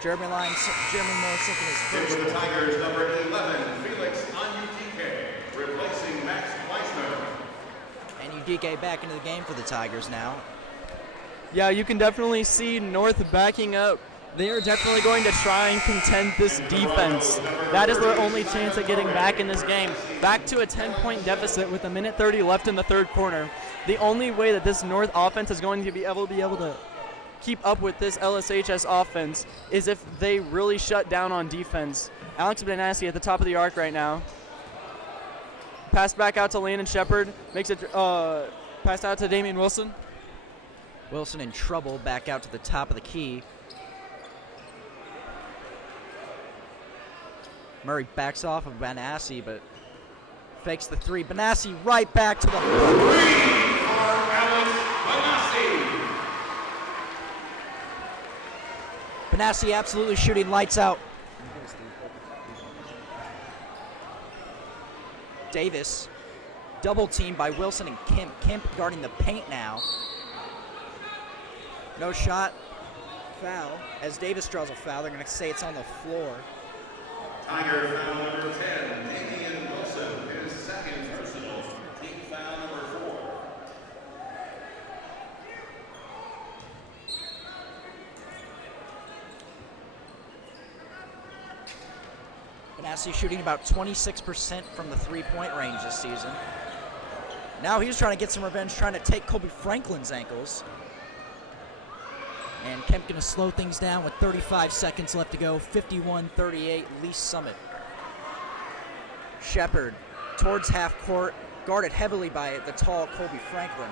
Jeremy Moore sinking his In first. for the Tigers, number 11, Felix Anyudike, replacing Max Weisner. And Udike back into the game for the Tigers now. Yeah, you can definitely see North backing up. They are definitely going to try and contend this defense. That is their only chance at getting back in this game. Back to a 10-point deficit with 1:30 left in the third quarter. The only way that this North offense is going to be able to keep up with this LSHS offense is if they really shut down on defense. Alex Benassi at the top of the arc right now. Pass back out to Landon Shepard. Makes it pass out to Damian Wilson. Wilson in trouble, back out to the top of the key. Murray backs off of Benassi, but fakes the three. Benassi right back to the hook. Three for Alex Benassi. Benassi absolutely shooting lights out. Davis, double teamed by Wilson and Kemp. Kemp guarding the paint now. No shot, foul. As Davis draws a foul, they're going to say it's on the floor. Tiger foul number 10, Damian Wilson, his second personal, team foul number 4. Benassi shooting about 26% from the three-point range this season. Now he's trying to get some revenge, trying to take Kobe Franklin's ankles. And Kemp going to slow things down with 35 seconds left to go. 51-38, Lee Summit. Shepard towards half court, guarded heavily by the tall Kobe Franklin.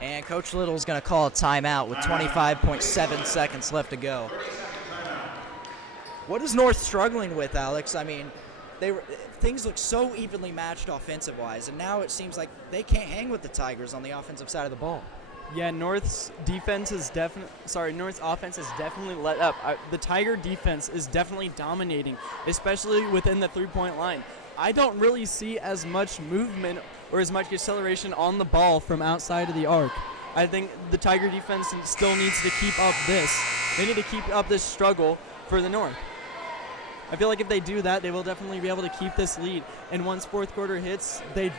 And Coach Little's going to call a timeout with 25.7 seconds left to go. What is North struggling with, Alex? I mean, things look so evenly matched offensive-wise, and now it seems like they can't hang with the Tigers on the offensive side of the ball. Yeah, North's offense is definitely let up. The Tiger defense is definitely dominating, especially within the three-point line. I don't really see as much movement or as much acceleration on the ball from outside of the arc. I think the Tiger defense still needs to keep up this. They need to keep up this struggle for the North. I feel like if they do that, they will definitely be able to keep this lead. And once fourth quarter hits, their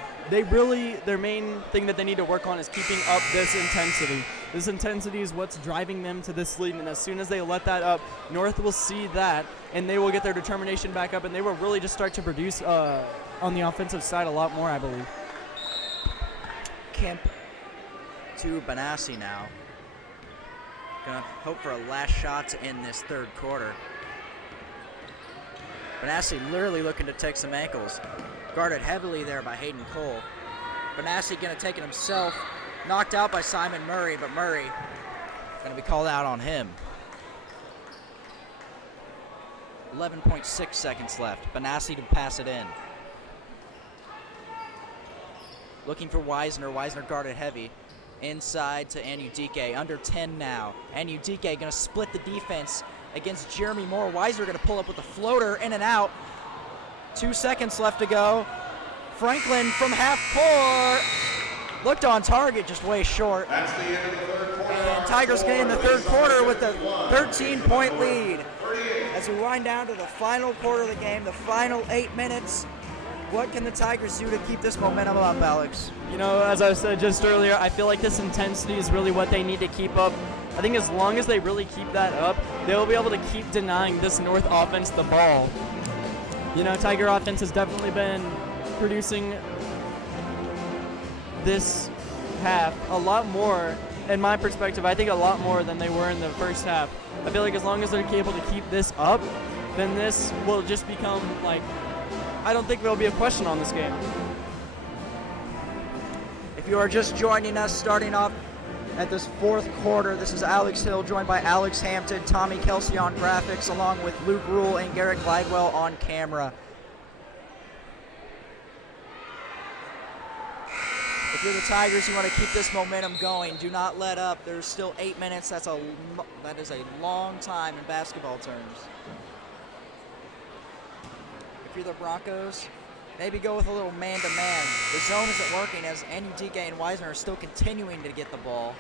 main thing that they need to work on is keeping up this intensity. This intensity is what's driving them to this lead, and as soon as they let that up, North will see that, and they will get their determination back up, and they will really just start to produce on the offensive side a lot more, I believe. Kemp to Benassi now. Gonna hope for a last shot to end this third quarter. Benassi literally looking to take some ankles. Guarded heavily there by Hayden Cole. Benassi going to take it himself. Knocked out by Simon Murray, but Murray going to be called out on him. 11.6 seconds left. Benassi to pass it in. Looking for Weisner. Weisner guarded heavy. Inside to Anyudike. Under 10 now. Anyudike going to split the defense against Jeremy Moore. Weiser going to pull up with a floater, in and out. 2 seconds left to go. Franklin from half court. Looked on target, just way short. That's the end of the third quarter. And Tigers get in the third quarter with a 13-point lead. As we wind down to the final quarter of the game, the final 8 minutes, what can the Tigers do to keep this momentum up, Alex? You know, as I said just earlier, I feel like this intensity is really what they need to keep up. I think as long as they really keep that up, they'll be able to keep denying this North offense the ball. You know, Tiger offense has definitely been producing this half a lot more, in my perspective, I think a lot more than they were in the first half. I feel like as long as they're able to keep this up, then this will just become like, I don't think there'll be a question on this game. If you are just joining us, starting off at this fourth quarter. This is Alex Hill, joined by Alex Hampton, Tommy Kelsey on graphics, along with Luke Rule and Garrett Glidewell on camera. If you're the Tigers, you want to keep this momentum going. Do not let up. There's still 8 minutes. That is a long time in basketball terms. If you're the Broncos, maybe go with a little man-to-man. The zone isn't working as NUDK and Wisner are still continuing to get the ball.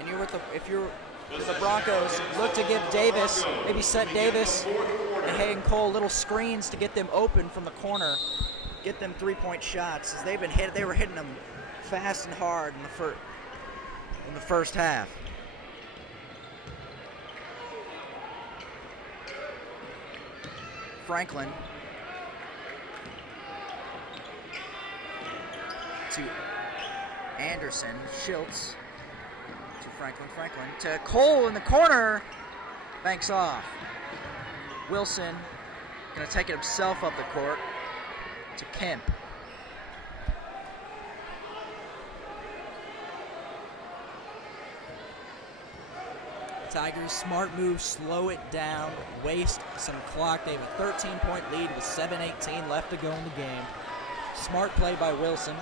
And if you're the Broncos, look to give Davis, maybe set Davis and Hayden Cole little screens to get them open from the corner. Get them three-point shots, as they were hitting them fast and hard in the first half. Franklin to Anderson, Schultz to Franklin to Cole in the corner, banks off. Wilson gonna take it himself up the court to Kemp. Tigers, smart move, slow it down, waste some clock. They have a 13-point lead with 7:18 left to go in the game. Smart play by Wilson.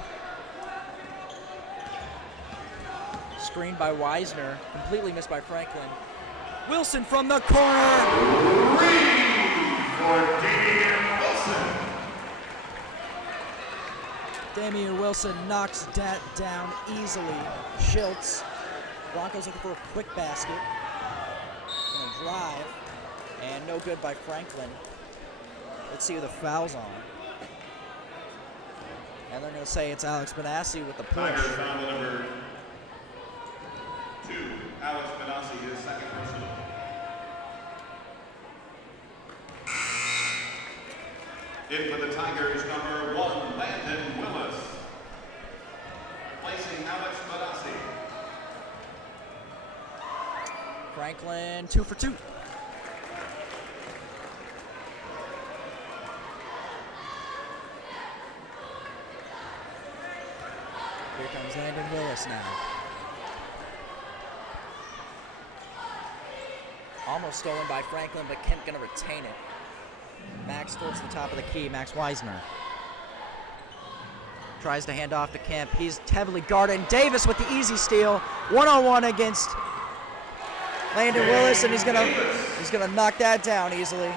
Screen by Wisner, completely missed by Franklin. Wilson from the corner. Damian Wilson knocks that down easily. Schultz. Broncos looking for a quick basket. Gonna drive. And no good by Franklin. Let's see who the foul's on. And they're gonna say it's Alex Benassi with the push. Tigers foul number 2. Alex Benassi, his second personal. In for the Tigers, number 1, Landon Willis. Replacing Alex Benassi. Franklin, 2 for 2. Here comes Landon Willis now. Almost stolen by Franklin, but Kemp gonna retain it. Max towards the top of the key, Max Wisner. Tries to hand off to Kemp. He's heavily guarded. And Davis with the easy steal. One-on-one against Landon Willis, and he's gonna knock that down easily.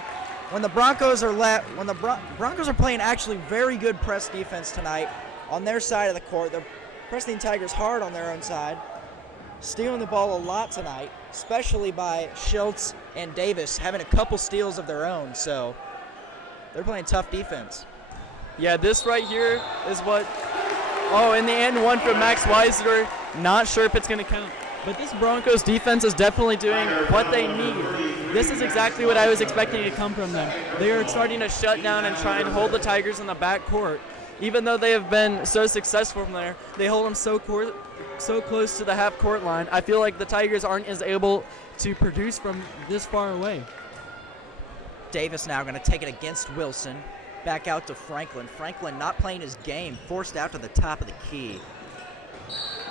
When the Broncos are Broncos are playing actually very good press defense tonight on their side of the court. They're pressing the Tigers hard on their own side. Stealing the ball a lot tonight, especially by Schultz and Davis, having a couple steals of their own, so they're playing tough defense. Yeah, this right here is what, in the end, one from Max Wisner. Not sure if it's going to count. But this Broncos defense is definitely doing what they need. This is exactly what I was expecting to come from them. They are starting to shut down and try and hold the Tigers in the back court. Even though they have been so successful from there, they hold them so close to the half-court line. I feel like the Tigers aren't as able to produce from this far away. Davis now going to take it against Wilson. Back out to Franklin. Franklin not playing his game, forced out to the top of the key.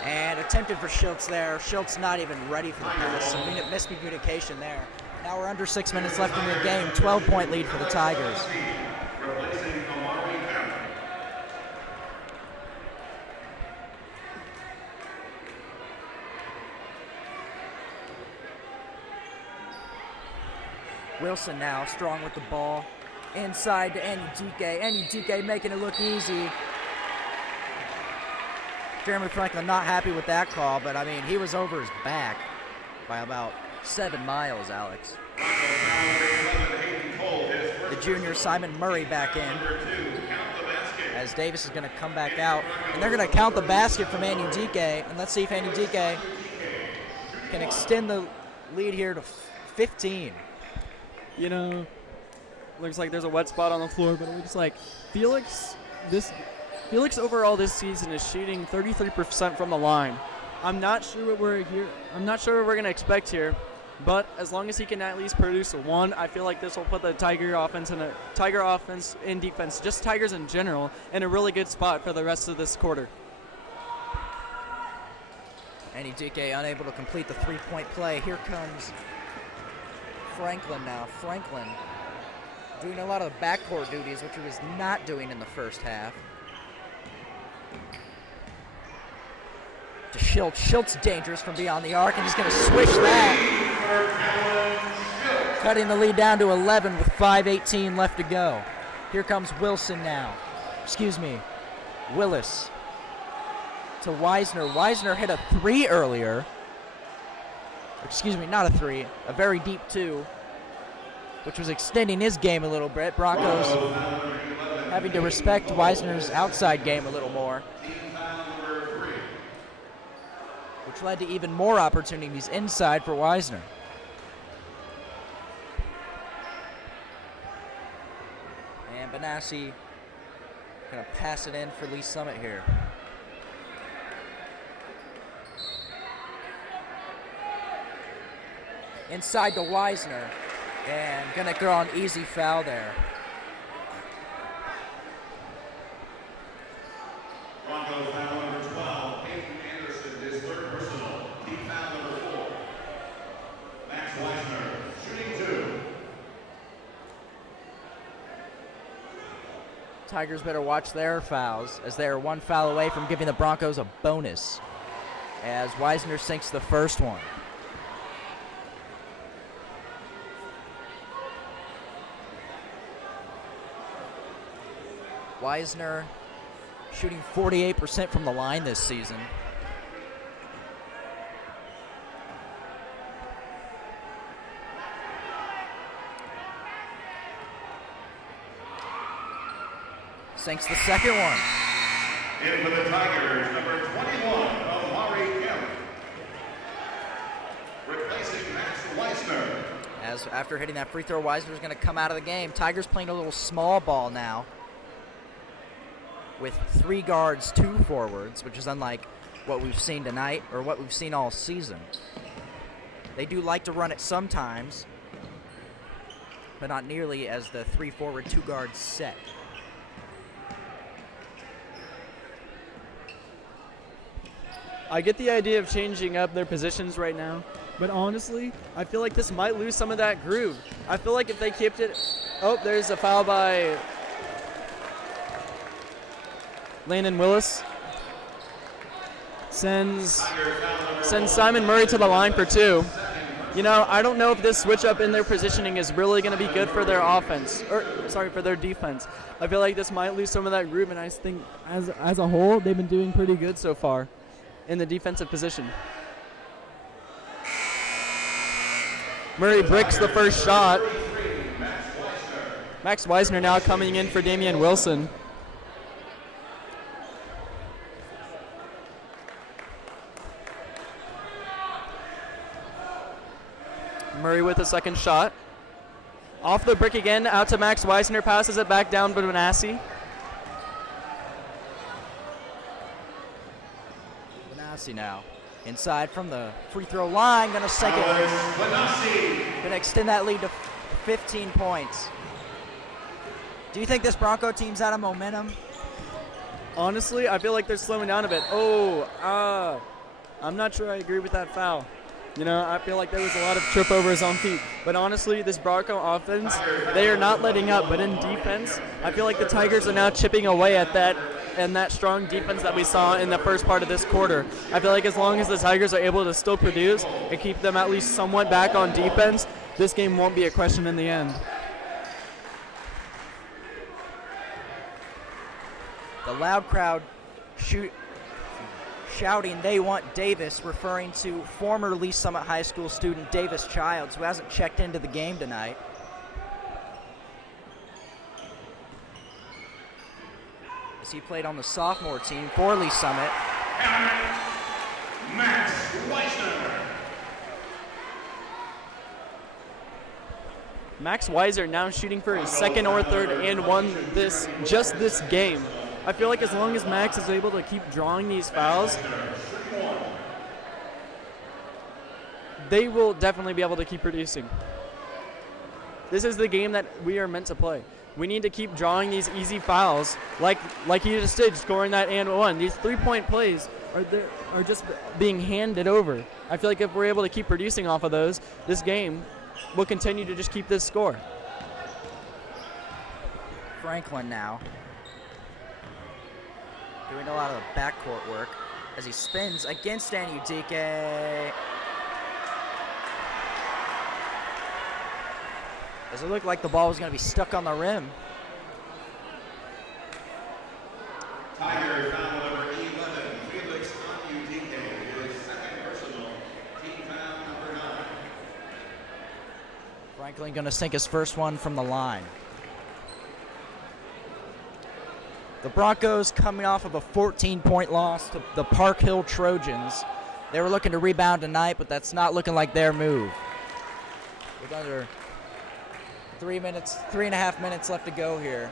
And attempted for Schultz there. Schultz not even ready for the pass. So miscommunication there. Now we're under 6 minutes left in the game. 12-point lead for the Tigers. Wilson now strong with the ball. Inside to NUDK. NUDK making it look easy. Jeremy Franklin not happy with that call, but I mean, he was over his back by about 7 miles, Alex. The junior Simon Murray back in as Davis is going to come back out. And they're going to count the basket from NUDK. And let's see if NUDK can extend the lead here to 15. You know, looks like there's a wet spot on the floor, but it looks like Felix overall this season is shooting 33% from the line. I'm not sure what we're going to expect here, but as long as he can at least produce a 1, I feel like this will put the Tiger offense in defense, just Tigers in general, in a really good spot for the rest of this quarter. And Udike unable to complete the three-point play. Here comes Franklin now. Franklin doing a lot of the backcourt duties, which he was not doing in the first half. To Schultz. Schultz dangerous from beyond the arc, and he's going to switch that. Cutting the lead down to 11 with 5:18 left to go. Here comes Wilson now. Willis to Weisner. Weisner hit a three earlier. Not a three, a very deep two, which was extending his game a little bit. Broncos having to respect Weisner's outside game a little more, which led to even more opportunities inside for Weisner. And Benassi gonna pass it in for Lee Summit here. Inside to Weisner, and gonna throw an easy foul there. Broncos foul number 12, Peyton Anderson, his third personal. Team foul number 4. Max Weisner, shooting 2. Tigers better watch their fouls, as they are one foul away from giving the Broncos a bonus, as Weisner sinks the first one. Weisner shooting 48% from the line this season. Sinks the second one. In for the Tigers, number 21, Amari Kemp. Replacing Max Weisner. As after hitting that free throw, Weisner's going to come out of the game. Tigers playing a little small ball now, with 3 guards, 2 forwards, which is unlike what we've seen tonight or what we've seen all season. They do like to run it sometimes, but not nearly as the 3 forward, 2 guards set. I get the idea of changing up their positions right now, but honestly, I feel like this might lose some of that groove. I feel like if they kept it... Oh, there's a foul by Landon Willis. Sends Simon Murray to the line for 2. You know, I don't know if this switch up in their positioning is really going to be good for their offense, for their defense. I feel like this might lose some of that groove, and I think as a whole, they've been doing pretty good so far in the defensive position. Murray bricks the first shot. Max Weisner now coming in for Damian Wilson. Murray with a second shot. Off the brick again, out to Max Weisner, passes it back down to Benassi. Benassi now. Inside from the free throw line, gonna sink it. Gonna extend that lead to 15 points. Do you think this Bronco team's out of momentum? Honestly, I feel like they're slowing down a bit. I'm not sure I agree with that foul. You know, I feel like there was a lot of trip overs on feet. But honestly, this Bronco offense, they are not letting up. But in defense, I feel like the Tigers are now chipping away at that and that strong defense that we saw in the first part of this quarter. I feel like as long as the Tigers are able to still produce and keep them at least somewhat back on defense, this game won't be a question in the end. The loud crowd shouting they want Davis, referring to former Lee Summit High School student Davis Childs, who hasn't checked into the game tonight. As he played on the sophomore team for Lee Summit. Max Weisner. Max Weiser now shooting for his second or third and one this game. I feel like as long as Max is able to keep drawing these fouls, they will definitely be able to keep producing. This is the game that we are meant to play. We need to keep drawing these easy fouls like he just did, scoring that and one. These 3-point plays are just being handed over. I feel like if we're able to keep producing off of those, this game will continue to just keep this score. Franklin now doing a lot of the backcourt work as he spins against Anudike. As it looked like the ball was going to be stuck on the rim. Tiger foul number 11, Felix Anudike, his second personal, team foul number 9. Franklin going to sink his first one from the line. The Broncos coming off of a 14-point loss to the Park Hill Trojans. They were looking to rebound tonight, but that's not looking like their move. With under 3.5 minutes left to go here.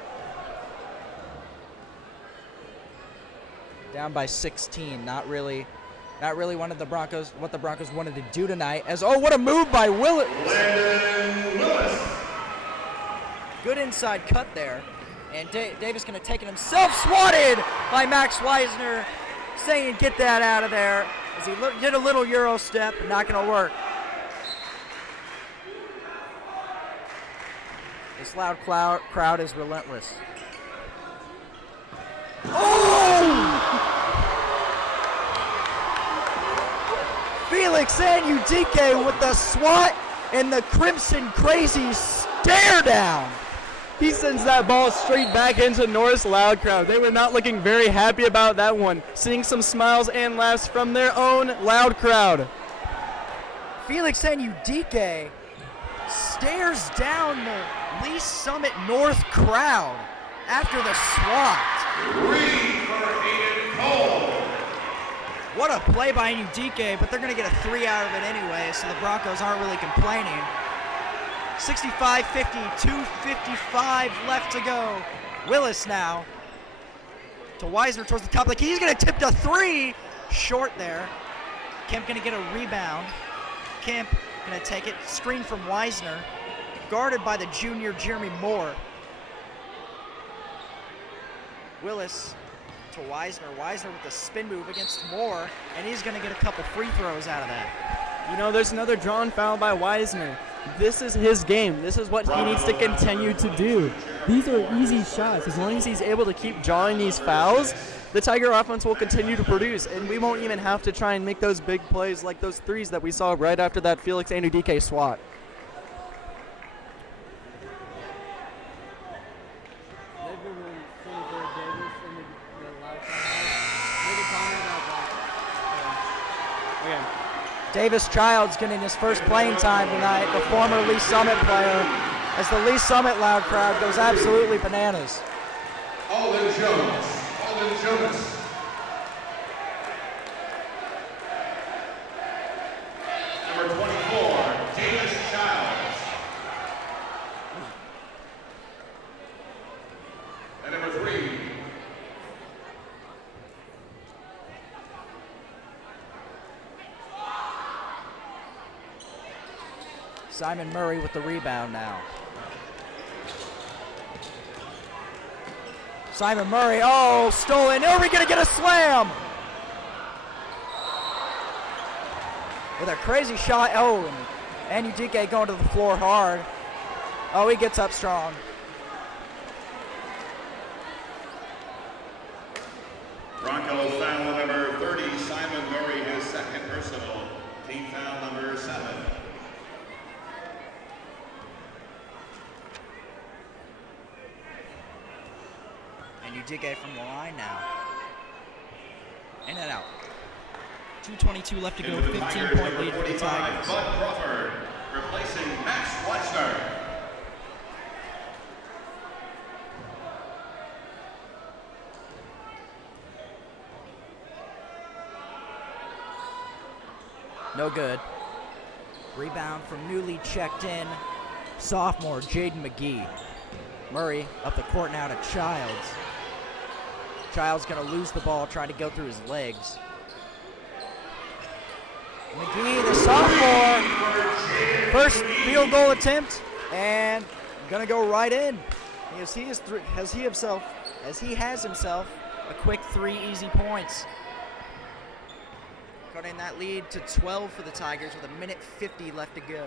Down by 16. Not really what the Broncos wanted to do tonight. What a move by Willis. Good inside cut there. And Davis going to take it himself. Swatted by Max Weisner. Saying get that out of there. As he did a little Euro step. Not going to work. This loud crowd is relentless. Oh! Felix Anudike with the swat and the Crimson Crazy stare down. He sends that ball straight back into North's loud crowd. They were not looking very happy about that one. Seeing some smiles and laughs from their own loud crowd. Felix Anudike stares down the Lee Summit North crowd after the swat. 3 for Hayden Cole. What a play by Anudike, but they're going to get a 3 out of it anyway, so the Broncos aren't really complaining. 65-50, 2:55 left to go. Willis now to Weisner towards the top of the key. He's going to tip to 3. Short there. Kemp going to get a rebound. Kemp going to take it. Screen from Weisner. Guarded by the junior Jeremy Moore. Willis to Weisner. Weisner with the spin move against Moore, and he's going to get a couple free throws out of that. You know, there's another drawn foul by Weisner. This is his game. This is what he needs to continue to do. These are easy shots. As long as he's able to keep drawing these fouls, the Tiger offense will continue to produce, and we won't even have to try and make those big plays like those threes that we saw right after that Felix Anudike swat. Davis Childs getting his first playing time tonight, the former Lee Summit player, as the Lee Summit loud crowd goes absolutely bananas. Alden Jones. Number 24, Davis Childs. And number 3, Simon Murray with the rebound now. Simon Murray, stolen. Are we going to get a slam? With a crazy shot. And Anudike going to the floor hard. He gets up strong. Broncos foul number 30, Simon Murray, his second personal, team foul number 7. Anudike from the line now. In and out. 2:22 left to go. 15-point lead for the Tigers. Bud Crawford replacing Max Weisner. No good. Rebound from newly checked in sophomore Jaden McGee. Murray up the court now to Childs. Childs going to lose the ball, trying to go through his legs. McGee, the sophomore, first field goal attempt, and going to go right in. As he has himself a quick 3 easy points. Cutting that lead to 12 for the Tigers with 1:50 left to go.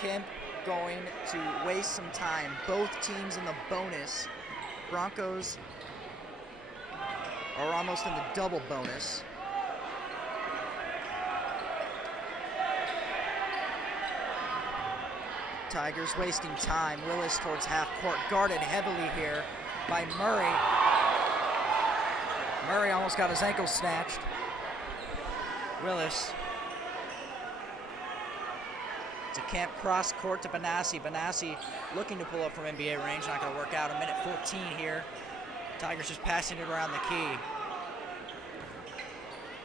Kemp going to waste some time. Both teams in the bonus. Broncos are almost in the double bonus. Tigers wasting time. Willis towards half court, guarded heavily here by Murray. Murray almost got his ankle snatched. Willis. To Camp cross court to Benassi. Benassi looking to pull up from NBA range. Not going to work out. 1:14 here. Tigers just passing it around the key.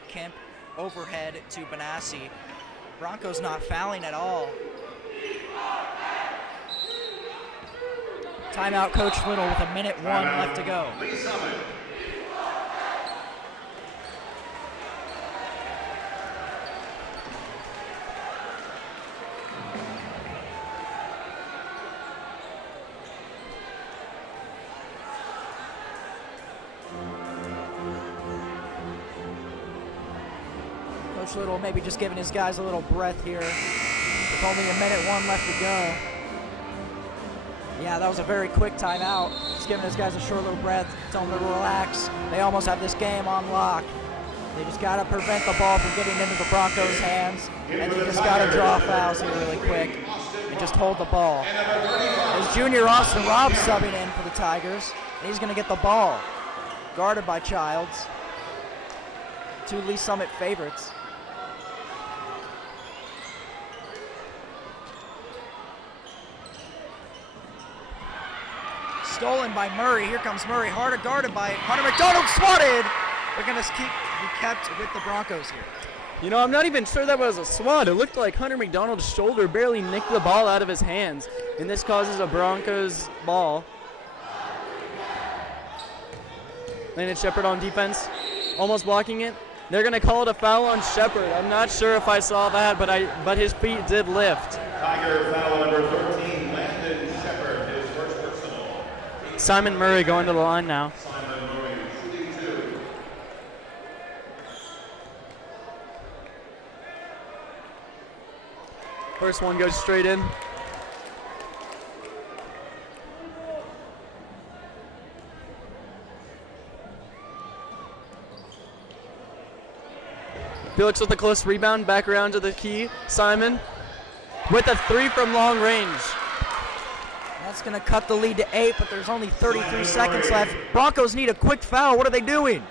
Kemp overhead to Benassi. Broncos not fouling at all. Timeout, Coach Little, with 1:01 left to go. Coach Little maybe just giving his guys a little breath here with only 1:01 left to go. Yeah, that was a very quick timeout. Just giving his guys a short little breath, telling them to relax. They almost have this game on lock. They just got to prevent the ball from getting into the Broncos' hands, and they just got to draw fouls here really quick and just hold the ball. As junior Austin Robb subbing in for the Tigers, and he's going to get the ball. Guarded by Childs. Two Lee Summit favorites. Stolen by Murray. Here comes Murray. Harder guarded by Hunter McDonald. Swatted. They're going to be kept with the Broncos here. You know, I'm not even sure that was a swat. It looked like Hunter McDonald's shoulder barely nicked the ball out of his hands, and this causes a Broncos ball. Landon Shepard on defense, almost blocking it. They're going to call it a foul on Shepard. I'm not sure if I saw that, but his feet did lift. Tiger foul number 13, Landon Shepard, his first personal. Simon Murray going to the line now. Simon Murray, shooting 2. First one goes straight in. Felix with a close rebound, back around to the key. Simon with a 3 from long range. That's going to cut the lead to 8, but there's only 33 seconds left. Broncos need a quick foul. What are they doing?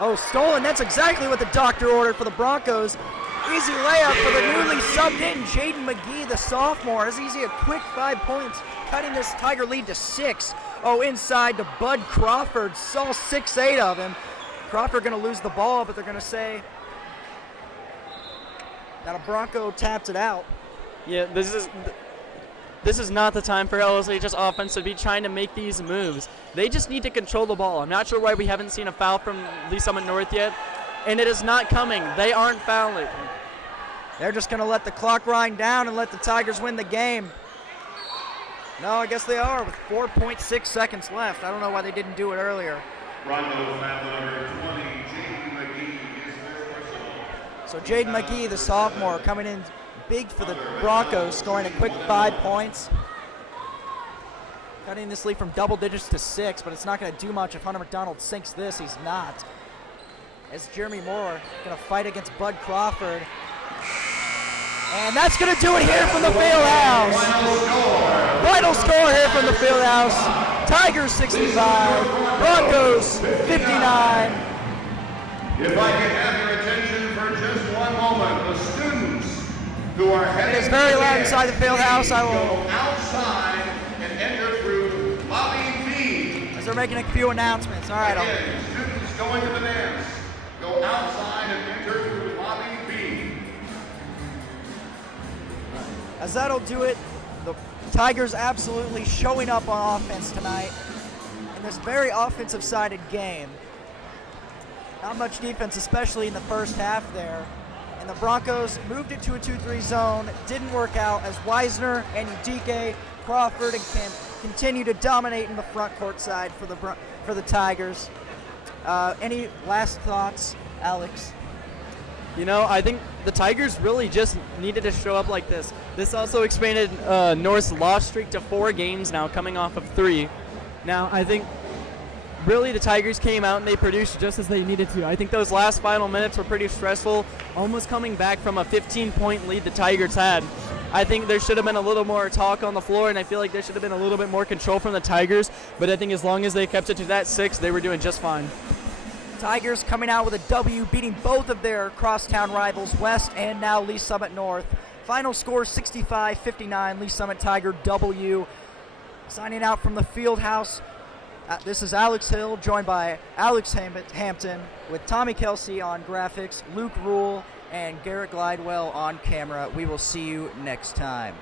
Oh, stolen. That's exactly what the doctor ordered for the Broncos. Easy layup for the newly subbed in Jaden McGee, the sophomore. As easy a quick 5 points, cutting this Tiger lead to 6. Oh, inside to Bud Crawford. Saw 6'8" of him. Crawford going to lose the ball, but they're going to say that a Bronco tapped it out. Yeah, this is not the time for LSHS offense to be trying to make these moves. They just need to control the ball. I'm not sure why we haven't seen a foul from Lee Summit North yet, and it is not coming. They aren't fouling. They're just going to let the clock grind down and let the Tigers win the game. No, I guess they are with 4.6 seconds left. I don't know why they didn't do it earlier. Broncos foul number 20, Jaden McGee, his first personal. So Jaden McGee, the sophomore, coming in big for the Broncos, scoring a quick 5 points. Cutting this lead from double digits to 6, but it's not going to do much if Hunter McDonald sinks this. He's not. As Jeremy Moore going to fight against Bud Crawford. And that's going to do it here from the field house. Final score here from the field house. Tigers 65, Broncos 59. If I could have your attention for just one moment, the students who are heading It is very loud inside the field house. I will go outside and enter through lobby B. As they're making a few announcements. All right. Again, students going to the dance, go outside and enter through lobby B. As that'll do it, the Tigers absolutely showing up on offense tonight in this very offensive-sided game. Not much defense, especially in the first half there. And the Broncos moved it to a 2-3 zone. Didn't work out as Wisner and Udike, Crawford, and Kemp continue to dominate in the front court side for the Tigers. Any last thoughts, Alex? You know, I think the Tigers really just needed to show up like this. This also expanded North's loss streak to 4 games now, coming off of 3. Now, I think really the Tigers came out and they produced just as they needed to. I think those last final minutes were pretty stressful, almost coming back from a 15-point lead the Tigers had. I think there should have been a little more talk on the floor, and I feel like there should have been a little bit more control from the Tigers, but I think as long as they kept it to that 6, they were doing just fine. Tigers coming out with a W, beating both of their crosstown rivals, West and now Lee Summit North. Final score 65-59, Lee Summit Tiger W. Signing out from the field house, this is Alex Hill, joined by Alex Hampton, with Tommy Kelsey on graphics, Luke Rule, and Garrett Glidewell on camera. We will see you next time.